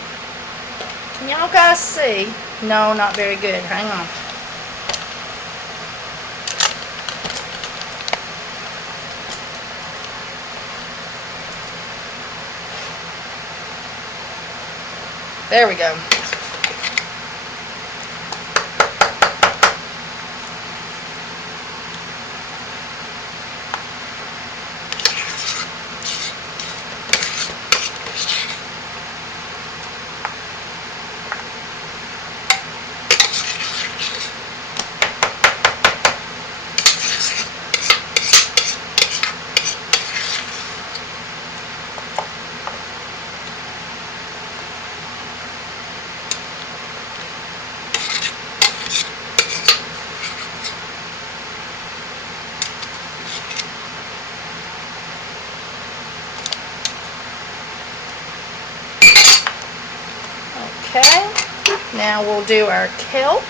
Can y'all guys see? No, not very good. Hang on. There we go. Okay, now we'll do our kelp.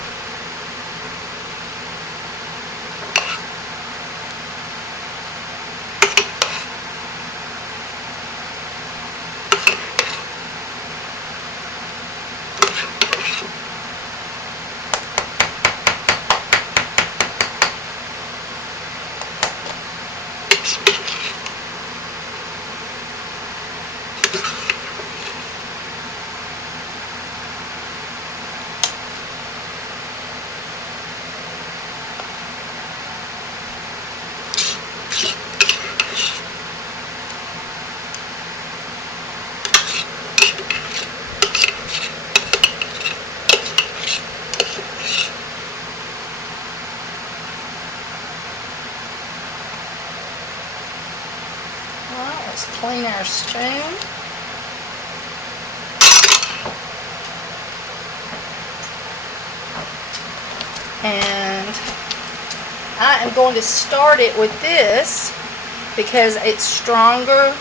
Alright, let's clean our spoon. And I am going to start it with this because it's stronger.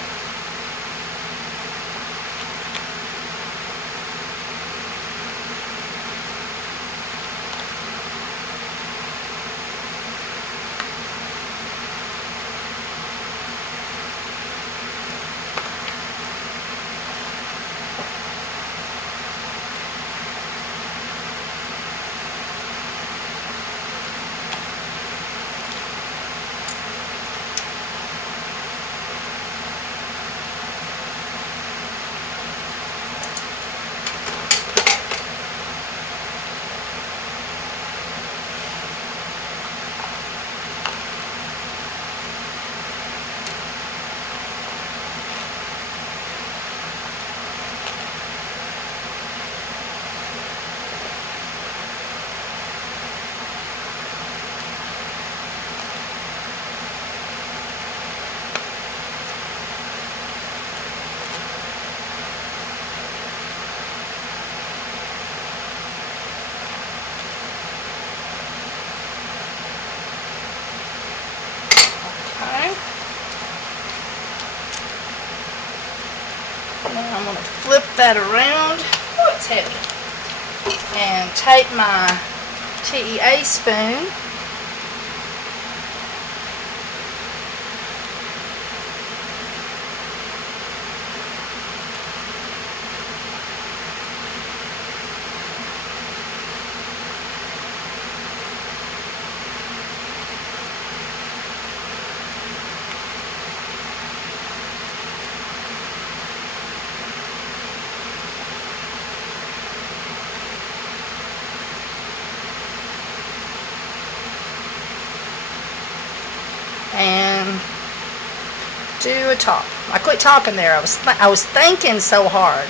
Okay. Now I'm going to flip that around. Oh, it's heavy. And take my TEA spoon. And do a top. I quit talking there. I was thinking so hard.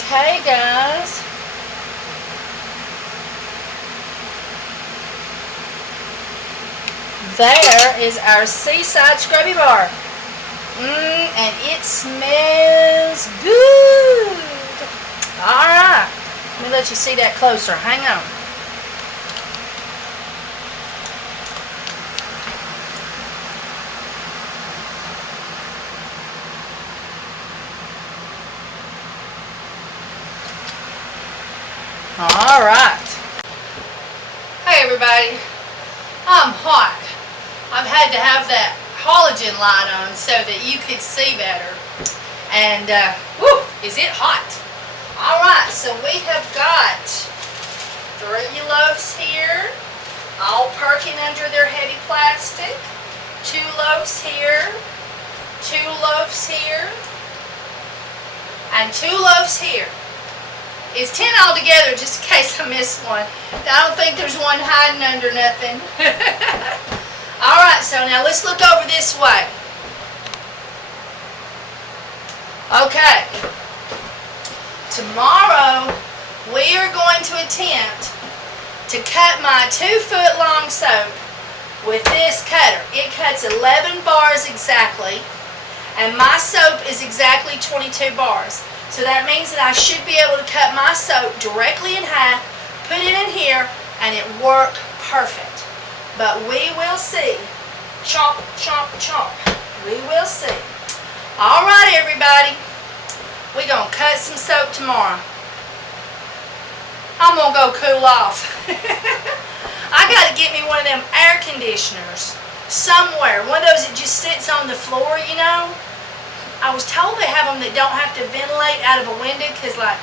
Okay, guys. There is our Seaside Scrubby Bar. And it smells good. Alright. Let me let you see that closer. Hang on. Alright. Hey everybody. I'm hot. I've had to have that halogen light on so that you could see better. And, whew, is it hot? Alright, so we have got 3 loaves here, all perking under their heavy plastic. 2 loaves here, 2 loaves here, and 2 loaves here. It's 10 altogether, just in case I missed one. I don't think there's one hiding under nothing. Alright, so now let's look over this way. Okay. Tomorrow, we are going to attempt to cut my 2-foot long soap with this cutter. It cuts 11 bars exactly, and my soap is exactly 22 bars. So that means that I should be able to cut my soap directly in half, put it in here, and it worked perfect. But we will see. Chomp, chomp, chomp. We will see. Alright, everybody. We're going to cut some soap tomorrow. I'm going to go cool off. I got to get me one of them air conditioners somewhere. One of those that just sits on the floor, you know. I was told they have them that don't have to ventilate out of a window because, like,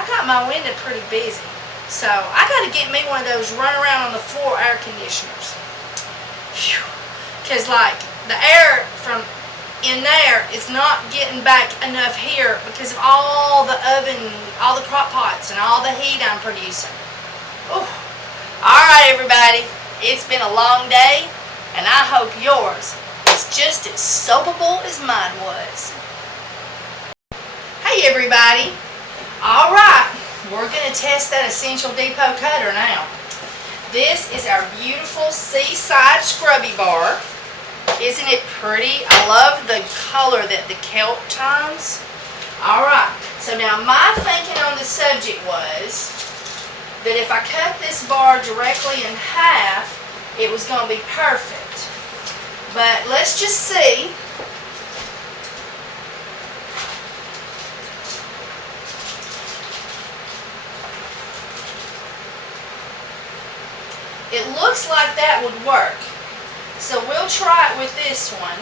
I got my window pretty busy. So, I got to get me one of those run around on the floor air conditioners. Because, like, the air from in there is not getting back enough here because of all the oven, all the crock pots, and all the heat I'm producing. Ooh. Alright, everybody. It's been a long day, and I hope yours is just as soapable as mine was. Hey everybody. Alright, we're going to test that Essential Depot cutter now. This is our beautiful Seaside Scrubby Bar. Isn't it pretty? I love the color that the kelp tones. Alright, so now my thinking on the subject was that if I cut this bar directly in half, it was going to be perfect. But let's just see. It looks like that would work. So we'll try it with this one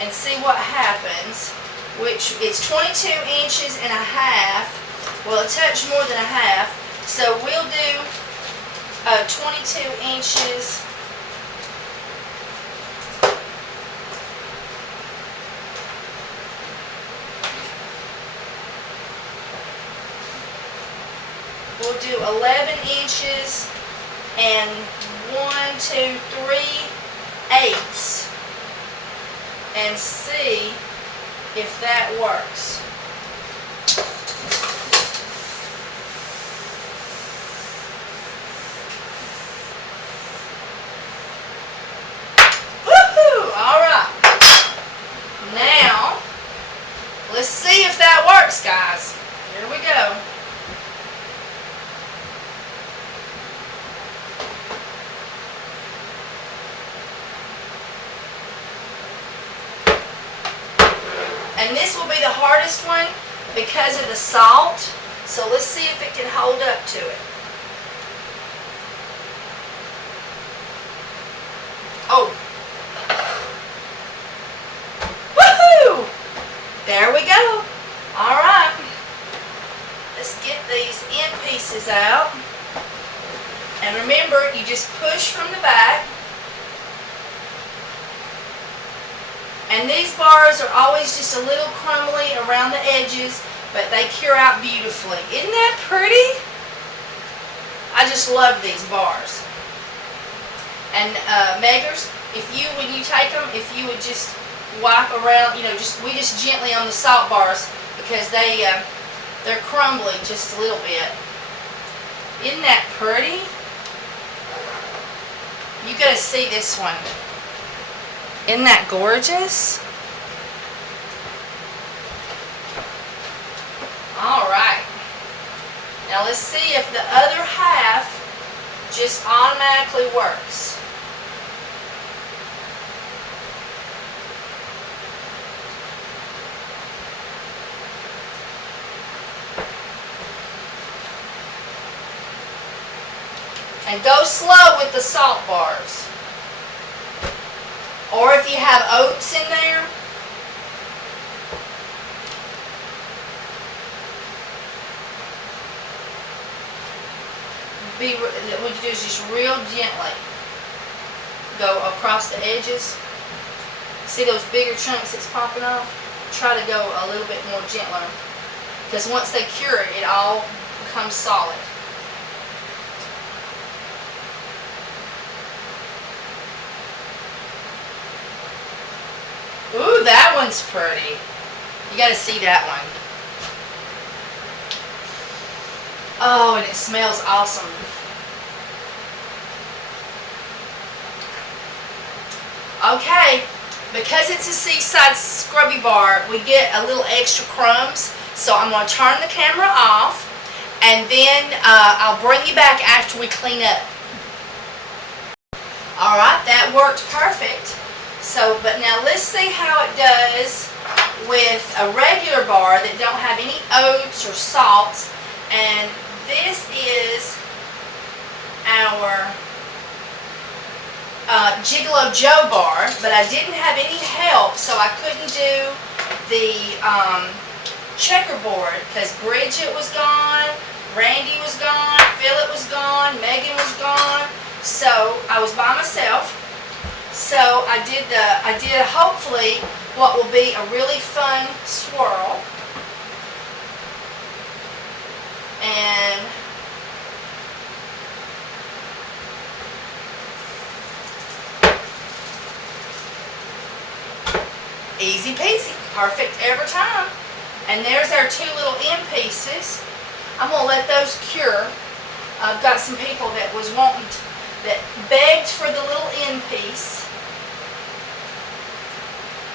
and see what happens, which is 22 inches and a half. Well, a touch more than a half. So we'll do 22 inches. We'll do 11 inches and 1, 2, 3/8 and see if that works. Woohoo! Alright. Now, let's see if that works, guys. Here we go. And this will be the hardest one because of the salt. So let's see if it can hold up to it. Oh. Woohoo! There we go. Alright. Let's get these end pieces out. And remember, you just push from the back. And these bars are always just a little crumbly around the edges, but they cure out beautifully. Isn't that pretty? I just love these bars. And Meggers, when you take them, if you would just wipe around, we just gently on the salt bars because they They're crumbly just a little bit. Isn't that pretty? You gotta see this one. Isn't that gorgeous? Alright. Now let's see if the other half just automatically works. And go slow with the salt bars. Or if you have oats in there, what you do is just real gently go across the edges. See those bigger chunks that's popping off? Try to go a little bit more gentler, because once they cure it, it all becomes solid. Ooh, that one's pretty. You gotta see that one. Oh, and it smells awesome. Okay, because it's a Seaside Scrubby Bar, we get a little extra crumbs. So I'm going to turn the camera off, and then I'll bring you back after we clean up. Alright, that worked perfect. So, but now let's see how it does with a regular bar that don't have any oats or salts. And this is our Gigolo Joe bar, but I didn't have any help, so I couldn't do the checkerboard because Bridget was gone, Randy was gone, Philip was gone, Megan was gone, so I was by myself. So I did hopefully what will be a really fun swirl. And easy peasy, perfect every time. And there's our two little end pieces. I'm going to let those cure. I've got some people that was wanting that begged for the little end piece.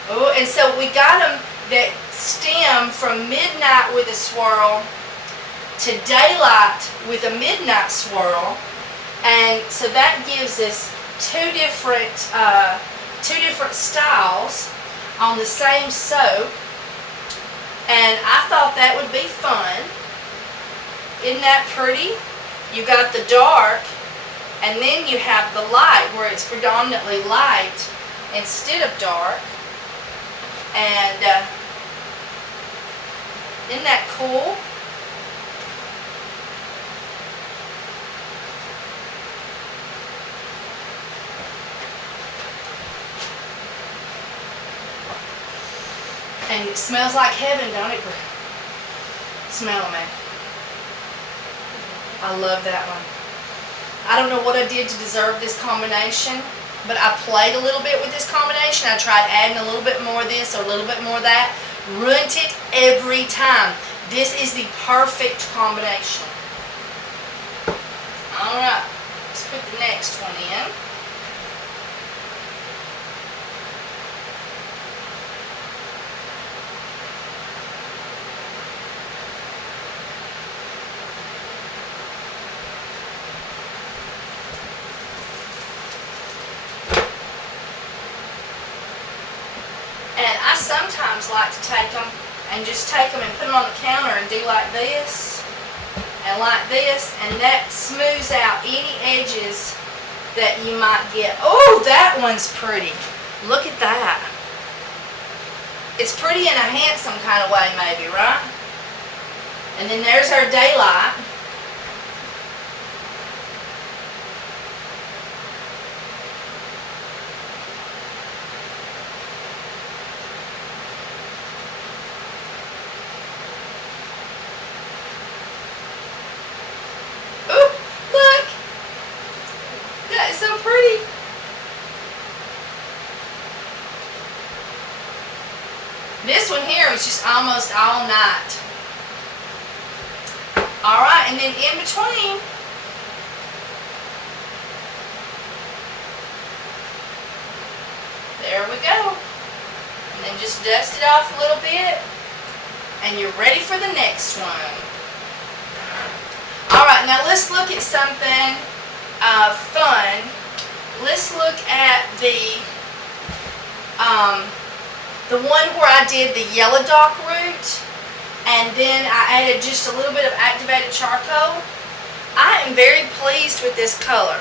Oh, and so we got them that stem from midnight with a swirl to daylight with a midnight swirl, and so that gives us two different styles on the same soap, and I thought that would be fun. Isn't that pretty? You got the dark, and then you have the light where it's predominantly light instead of dark. And isn't that cool? And it smells like heaven, don't it? Smell me. I love that one. I don't know what I did to deserve this combination, but I played a little bit with this combination. I tried adding a little bit more of this or a little bit more of that. Ruined it every time. This is the perfect combination. Alright, let's put the next one in. And I sometimes like to take them and just take them and put them on the counter and do like this and like this, and that smooths out any edges that you might get. Oh, that one's pretty. Look at that. It's pretty in a handsome kind of way maybe, right? And then there's our daylight. So pretty. This one here was just almost all night. Alright, and then in between, there we go. And then just dust it off a little bit, and you're ready for the next one. Alright, now let's look at something fun. Let's look at the one where I did the yellow dock root, and then I added just a little bit of activated charcoal. I am very pleased with this color.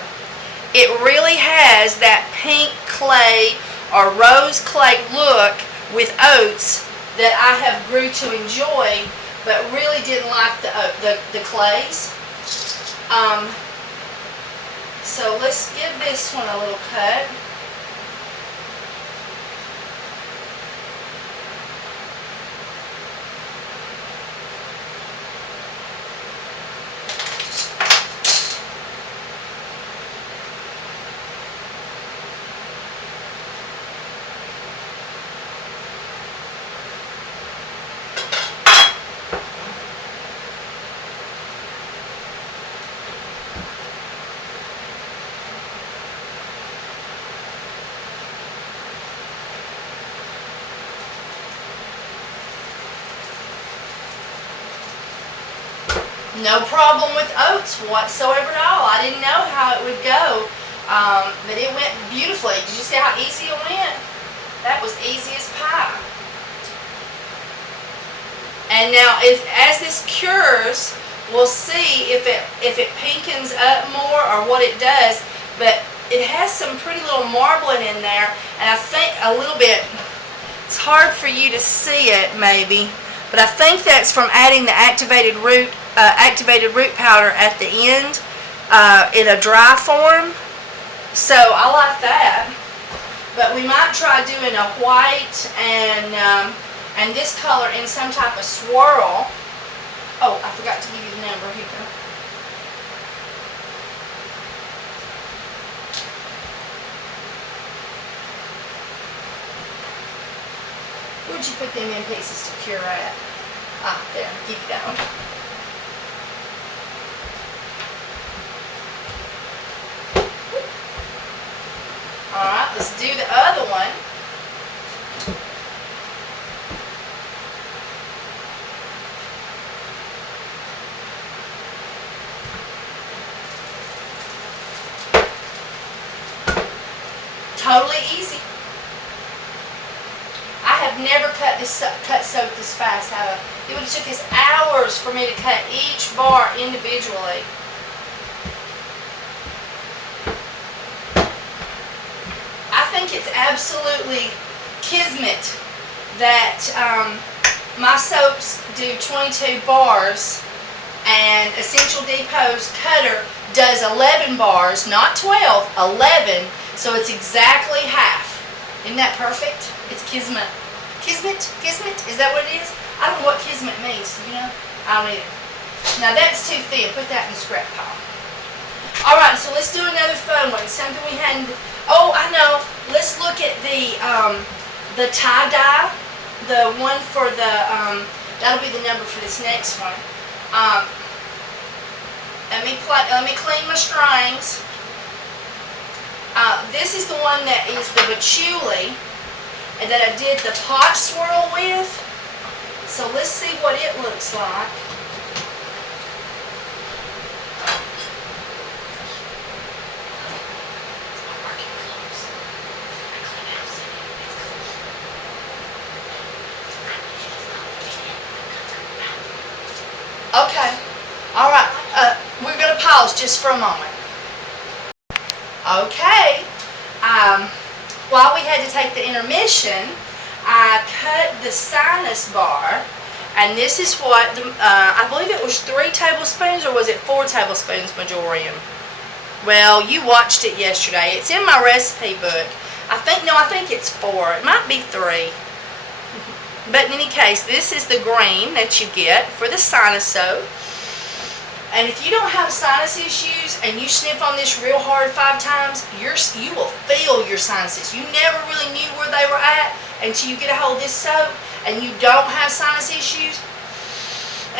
It really has that pink clay or rose clay look with oats that I have grew to enjoy, but really didn't like the clays. So let's give this one a little cut. No problem with oats whatsoever at all. I didn't know how it would go, but it went beautifully. Did you see how easy it went? That was easy as pie. And now, as this cures, we'll see if it pinkens up more or what it does. But it has some pretty little marbling in there, and I think a little bit. It's hard for you to see it, maybe, but I think that's from adding the activated root powder at the end in a dry form. So I like that. But we might try doing a white and this color in some type of swirl. Oh, I forgot to give you the number here. Where'd you put them in pieces to cure at? Ah, there. Keep going. Alright, let's do the other one. Totally easy. I have never cut soap this fast. It would have took us hours for me to cut each bar individually. I think it's absolutely kismet that my soaps do 22 bars and Essential Depot's cutter does 11 bars, not 12, 11, so it's exactly half. Isn't that perfect? It's kismet. Kismet? Kismet? Is that what it is? I don't know what kismet means, you know? I don't either. Now that's too thin. Put that in the scrap pile. Alright, so let's do another fun one. Something we hadn't... Oh, I know. Let's look at the tie-dye. The one for the... that'll be the number for this next one. Let me clean my strings. This is the one that is the patchouli and that I did the pot swirl with. So let's see what it looks like. Okay. All right. We're going to pause just for a moment. Okay. While we had to take the intermission, I cut the sinus bar, and this is what, I believe it was 3 tablespoons, or was it 4 tablespoons majorium? Well, you watched it yesterday. It's in my recipe book. I think it's 4. It might be 3. But in any case, this is the green that you get for the sinus soap. And if you don't have sinus issues and you sniff on this real hard 5 times, you will feel your sinuses. You never really knew where they were at until you get a hold of this soap and you don't have sinus issues.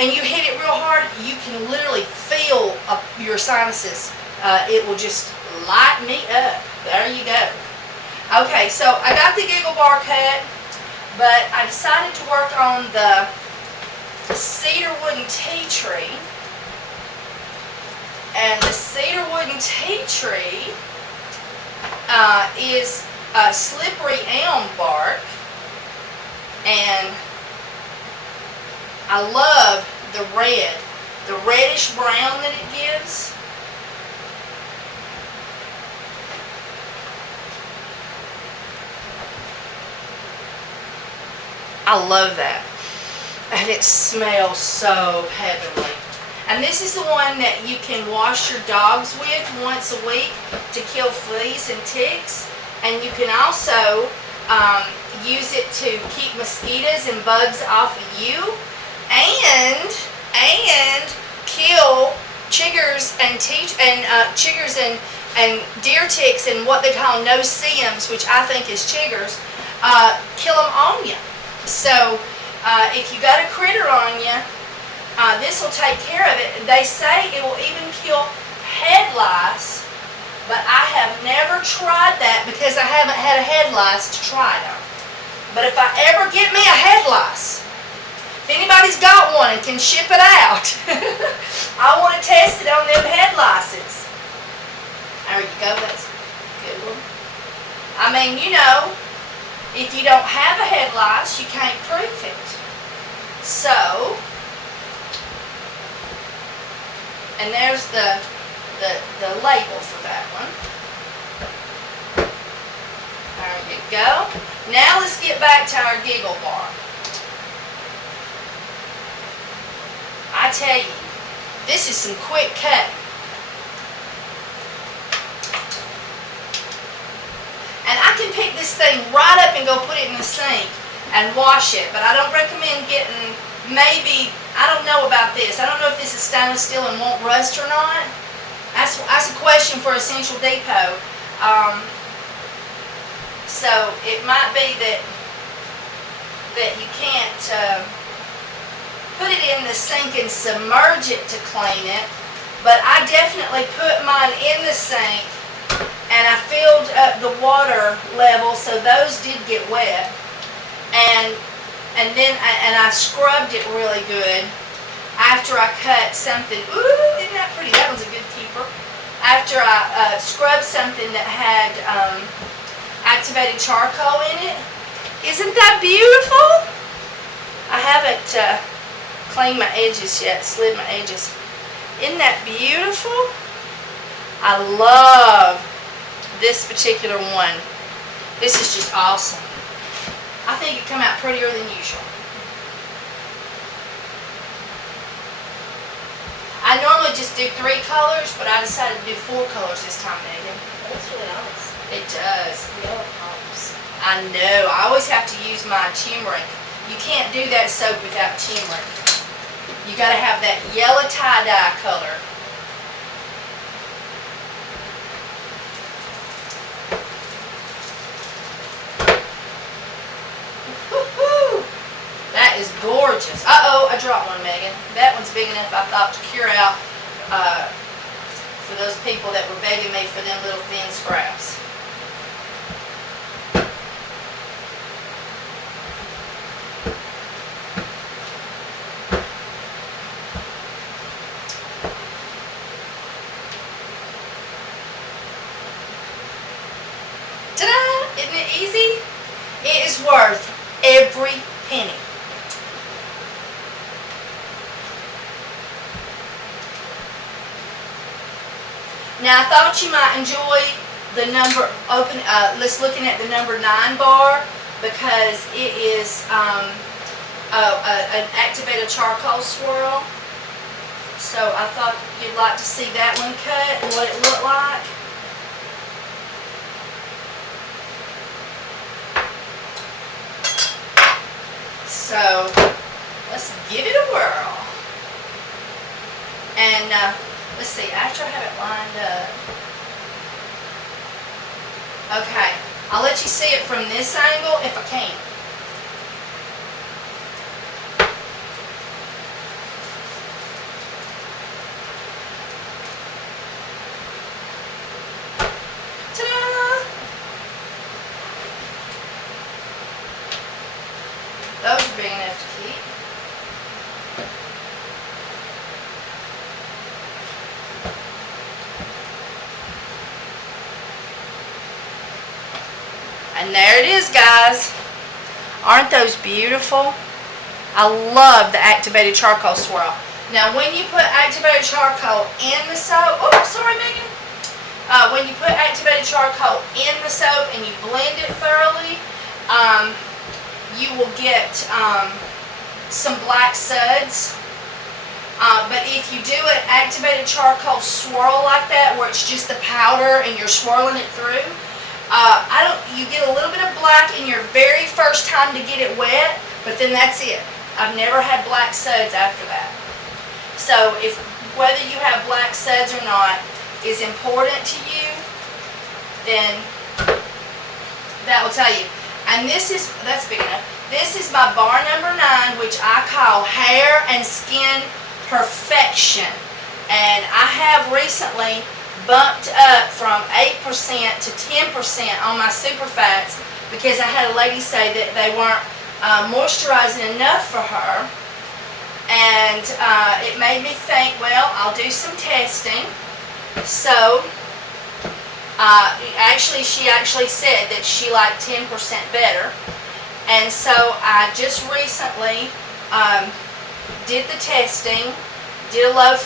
and you hit it real hard, you can literally feel your sinuses. It will just light me up. There you go. Okay, so I got the Giggle Bar cut, but I decided to work on the cedar wooden tea tree. And the cedar wooden tea tree is slippery elm bark, and I love the reddish brown that it gives. I love that. And it smells so heavenly. And this is the one that you can wash your dogs with once a week to kill fleas and ticks. And you can also use it to keep mosquitoes and bugs off of you, and kill chiggers and deer ticks and what they call no-see-ums, which I think is chiggers. Kill them on you. So if you got a critter on you, this will take care of it. They say it will even kill head lice, but I have never tried that because I haven't had a head lice to try it on. But if I ever get me a head lice, if anybody's got one and can ship it out, I want to test it on them head lices. There you go, that's a good one. I mean, you know, if you don't have a head lice, you can't proof it. So, and there's the label for that one. There you go. Now let's get back to our Giggle Bar. I tell you, this is some quick cutting. And I can pick this thing right up and go put it in the sink and wash it, but I don't recommend getting, maybe, I don't know about this. I don't know if this is stainless steel and won't rust or not. That's a question for Essential Depot. So it might be that you can't put it in the sink and submerge it to clean it, but I definitely put mine in the sink and I filled up the water level so those did get wet, and then I scrubbed it really good after I cut something. Ooh, isn't that pretty? That one's a good keeper. After I scrubbed something that had activated charcoal in it. Isn't that beautiful? I haven't cleaned my edges yet, slid my edges. Isn't that beautiful? I love this particular one. This is just awesome. I think it come out prettier than usual. I normally just do 3 colors, but I decided to do 4 colors this time, Megan. That's really nice. It does. Yellow pops. I know. I always have to use my turmeric. You can't do that soap without turmeric. You got to have that yellow tie-dye color. Woo-hoo! That is gorgeous. Uh-oh, I dropped one, Megan. That one's big enough, I thought, to cure out for those people that were begging me for them little thin scraps. Ta-da! Isn't it easy? It is worth every penny. Now I thought you might enjoy the number let's looking at the number 9 bar, because it is an activated charcoal swirl. So I thought you'd like to see that one cut and what it looked like. So let's give it a whirl. And let's see, after I have it lined up. Okay, I'll let you see it from this angle if I can. big enough to keep. And there it is, guys. Aren't those beautiful? I love the activated charcoal swirl. Now, when you put activated charcoal in the soap, oh, sorry, Megan. When you put activated charcoal in the soap and you blend it thoroughly, you will get some black suds. But if you do an activated charcoal swirl like that, where it's just the powder and you're swirling it through, you get a little bit of black in your very first time to get it wet, but then that's it. I've never had black suds after that. So whether you have black suds or not is important to you, then that will tell you. And that's big enough. This is my bar number 9, which I call hair and skin perfection. And I have recently bumped up from 8% to 10% on my super fats because I had a lady say that they weren't moisturizing enough for her. And it made me think, well, I'll do some testing. So she actually said that she liked 10% better. And so I just recently did the testing, did a love,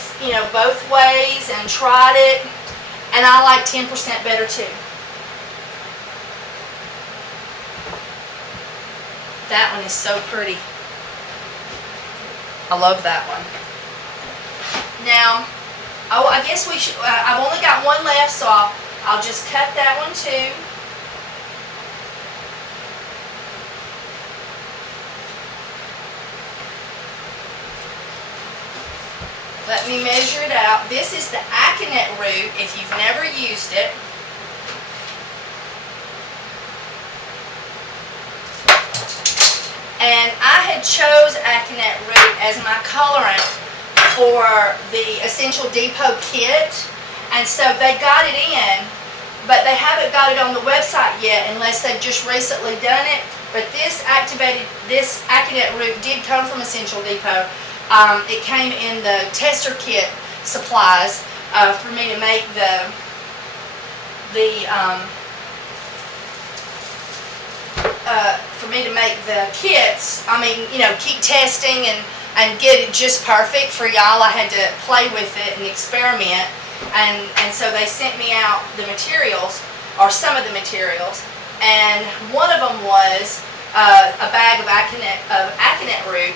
both ways, and tried it, and I like 10% better too. That one is so pretty. I love that one. Now, I guess we should, I've only got one left, so I'll just cut that one too. Let me measure it out. This is the Aconite root, if you've never used it. And I had chose Aconite root as my colorant for the Essential Depot kit. And so they got it in, but they haven't got it on the website yet unless they've just recently done it. But this Aconite root did come from Essential Depot. It came in the tester kit supplies for me to make the kits. I mean, keep testing and get it just perfect for y'all. I had to play with it and experiment, and so they sent me out the materials, or some of the materials, and one of them was a bag of Aconite root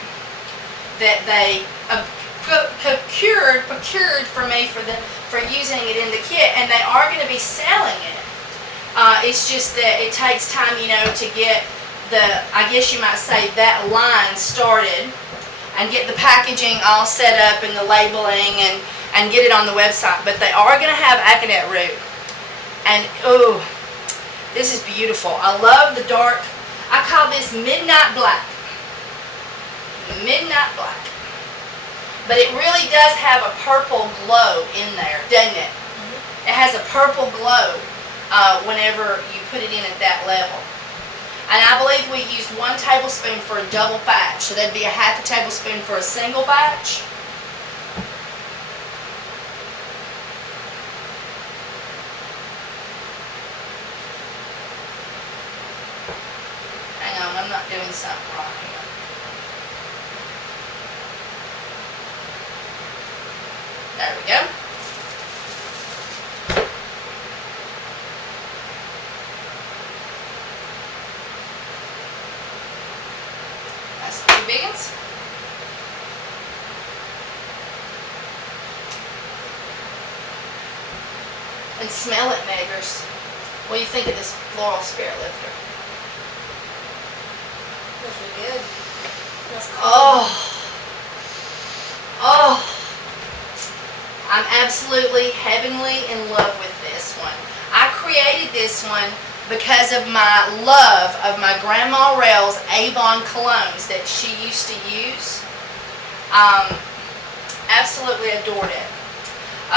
that they procured for me for using it in the kit, and they are going to be selling it. It's just that it takes time, to get I guess you might say, that line started and get the packaging all set up and the labeling and get it on the website. But they are going to have Aconite root, and oh, this is beautiful. I love the dark. I call this midnight black. Midnight black. But it really does have a purple glow in there, doesn't it? Mm-hmm. It has a purple glow whenever you put it in at that level. And I believe we used 1 tablespoon for a double batch, so that'd be a half a tablespoon for a single batch. Hang on, I'm not doing something wrong here. There we go. That's 2 big ones. And smell it, neighbors. What do you think of this floral spirit lifter? Smells really good. Smells Oh. Oh. I'm absolutely heavenly in love with this one. I created this one because of my love of my Grandma Rail's Avon colognes that she used to use. Absolutely adored it.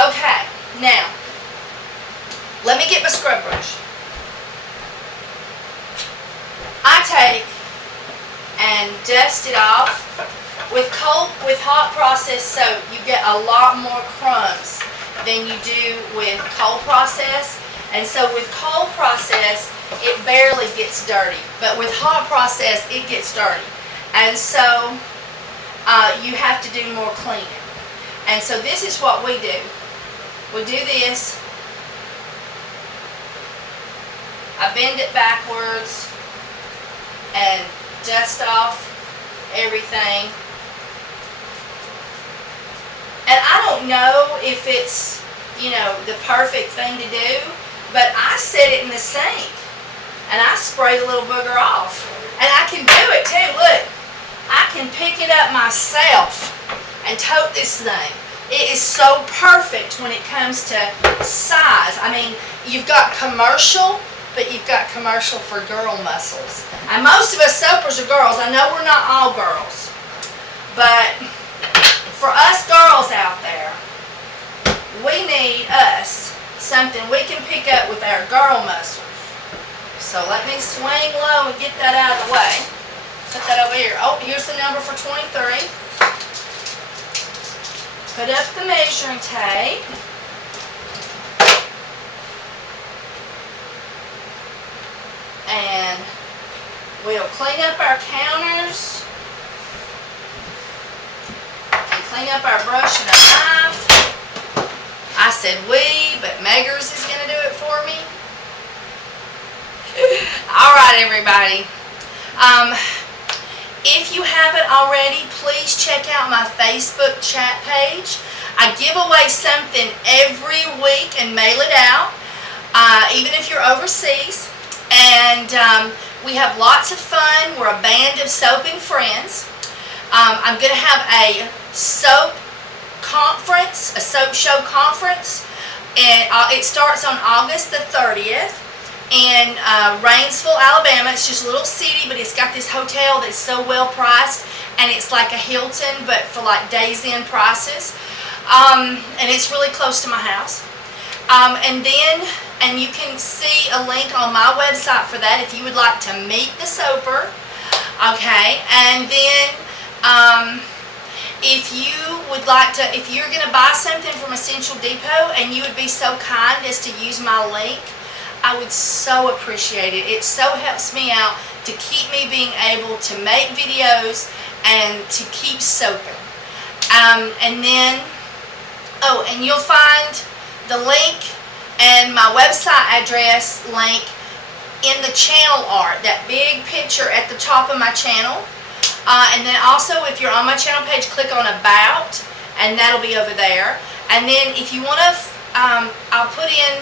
Okay, now, let me get my scrub brush. I take and and dust it off. With hot processed soap, you get a lot more crumbs than you do with cold process. And so with cold process, it barely gets dirty. But with hot process, it gets dirty. And so you have to do more cleaning. And so this is what we do. We do this. I bend it backwards and dust off everything. And I don't know if it's, the perfect thing to do, but I set it in the sink and I spray the little booger off. And I can do it too. Look, I can pick it up myself and tote this thing. It is so perfect when it comes to size. I mean, you've got commercial, but you've got commercial for girl muscles. And most of us soapers are girls. I know we're not all girls, but for us girls out there, we need something we can pick up with our girl muscles. So let me swing low and get that out of the way. Put that over here. Oh, here's the number for 23. Put up the measuring tape. And we'll clean up our counters. Clean up our brush and our knife. I said we, but Meggers is going to do it for me. Alright, everybody. If you haven't already, please check out my Facebook chat page. I give away something every week and mail it out, even if you're overseas. And we have lots of fun. We're a band of soaping friends. I'm going to have a soap conference, a soap show conference, and it starts on August the 30th in Rainsville, Alabama. It's just a little city, but it's got this hotel that's so well priced, and it's like a Hilton, but for like days in prices, and it's really close to my house. And you can see a link on my website for that if you would like to meet the soaper. Okay, and then if you would like to, if you're going to buy something from Essential Depot and you would be so kind as to use my link, I would so appreciate it. It so helps me out to keep me being able to make videos and to keep soaping. And then, and you'll find the link and my website address link in the channel art, that big picture at the top of my channel. And then also, if you're on my channel page, click on About, and that'll be over there. And then if you want to, I'll put in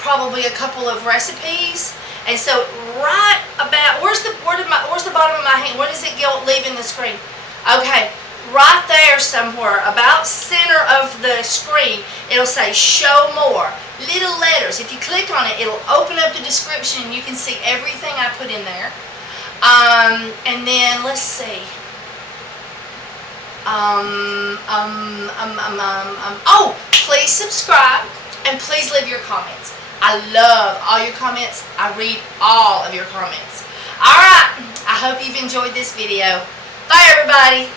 probably a couple of recipes. And so right about, where's the bottom of my hand? Where does it go leaving the screen? Okay, right there somewhere, about center of the screen, it'll say Show More. Little letters. If you click on it, it'll open up the description and you can see everything I put in there. And then let's see. Oh, please subscribe and please leave your comments. I love all your comments. I read all of your comments. Alright, I hope you've enjoyed this video. Bye, everybody.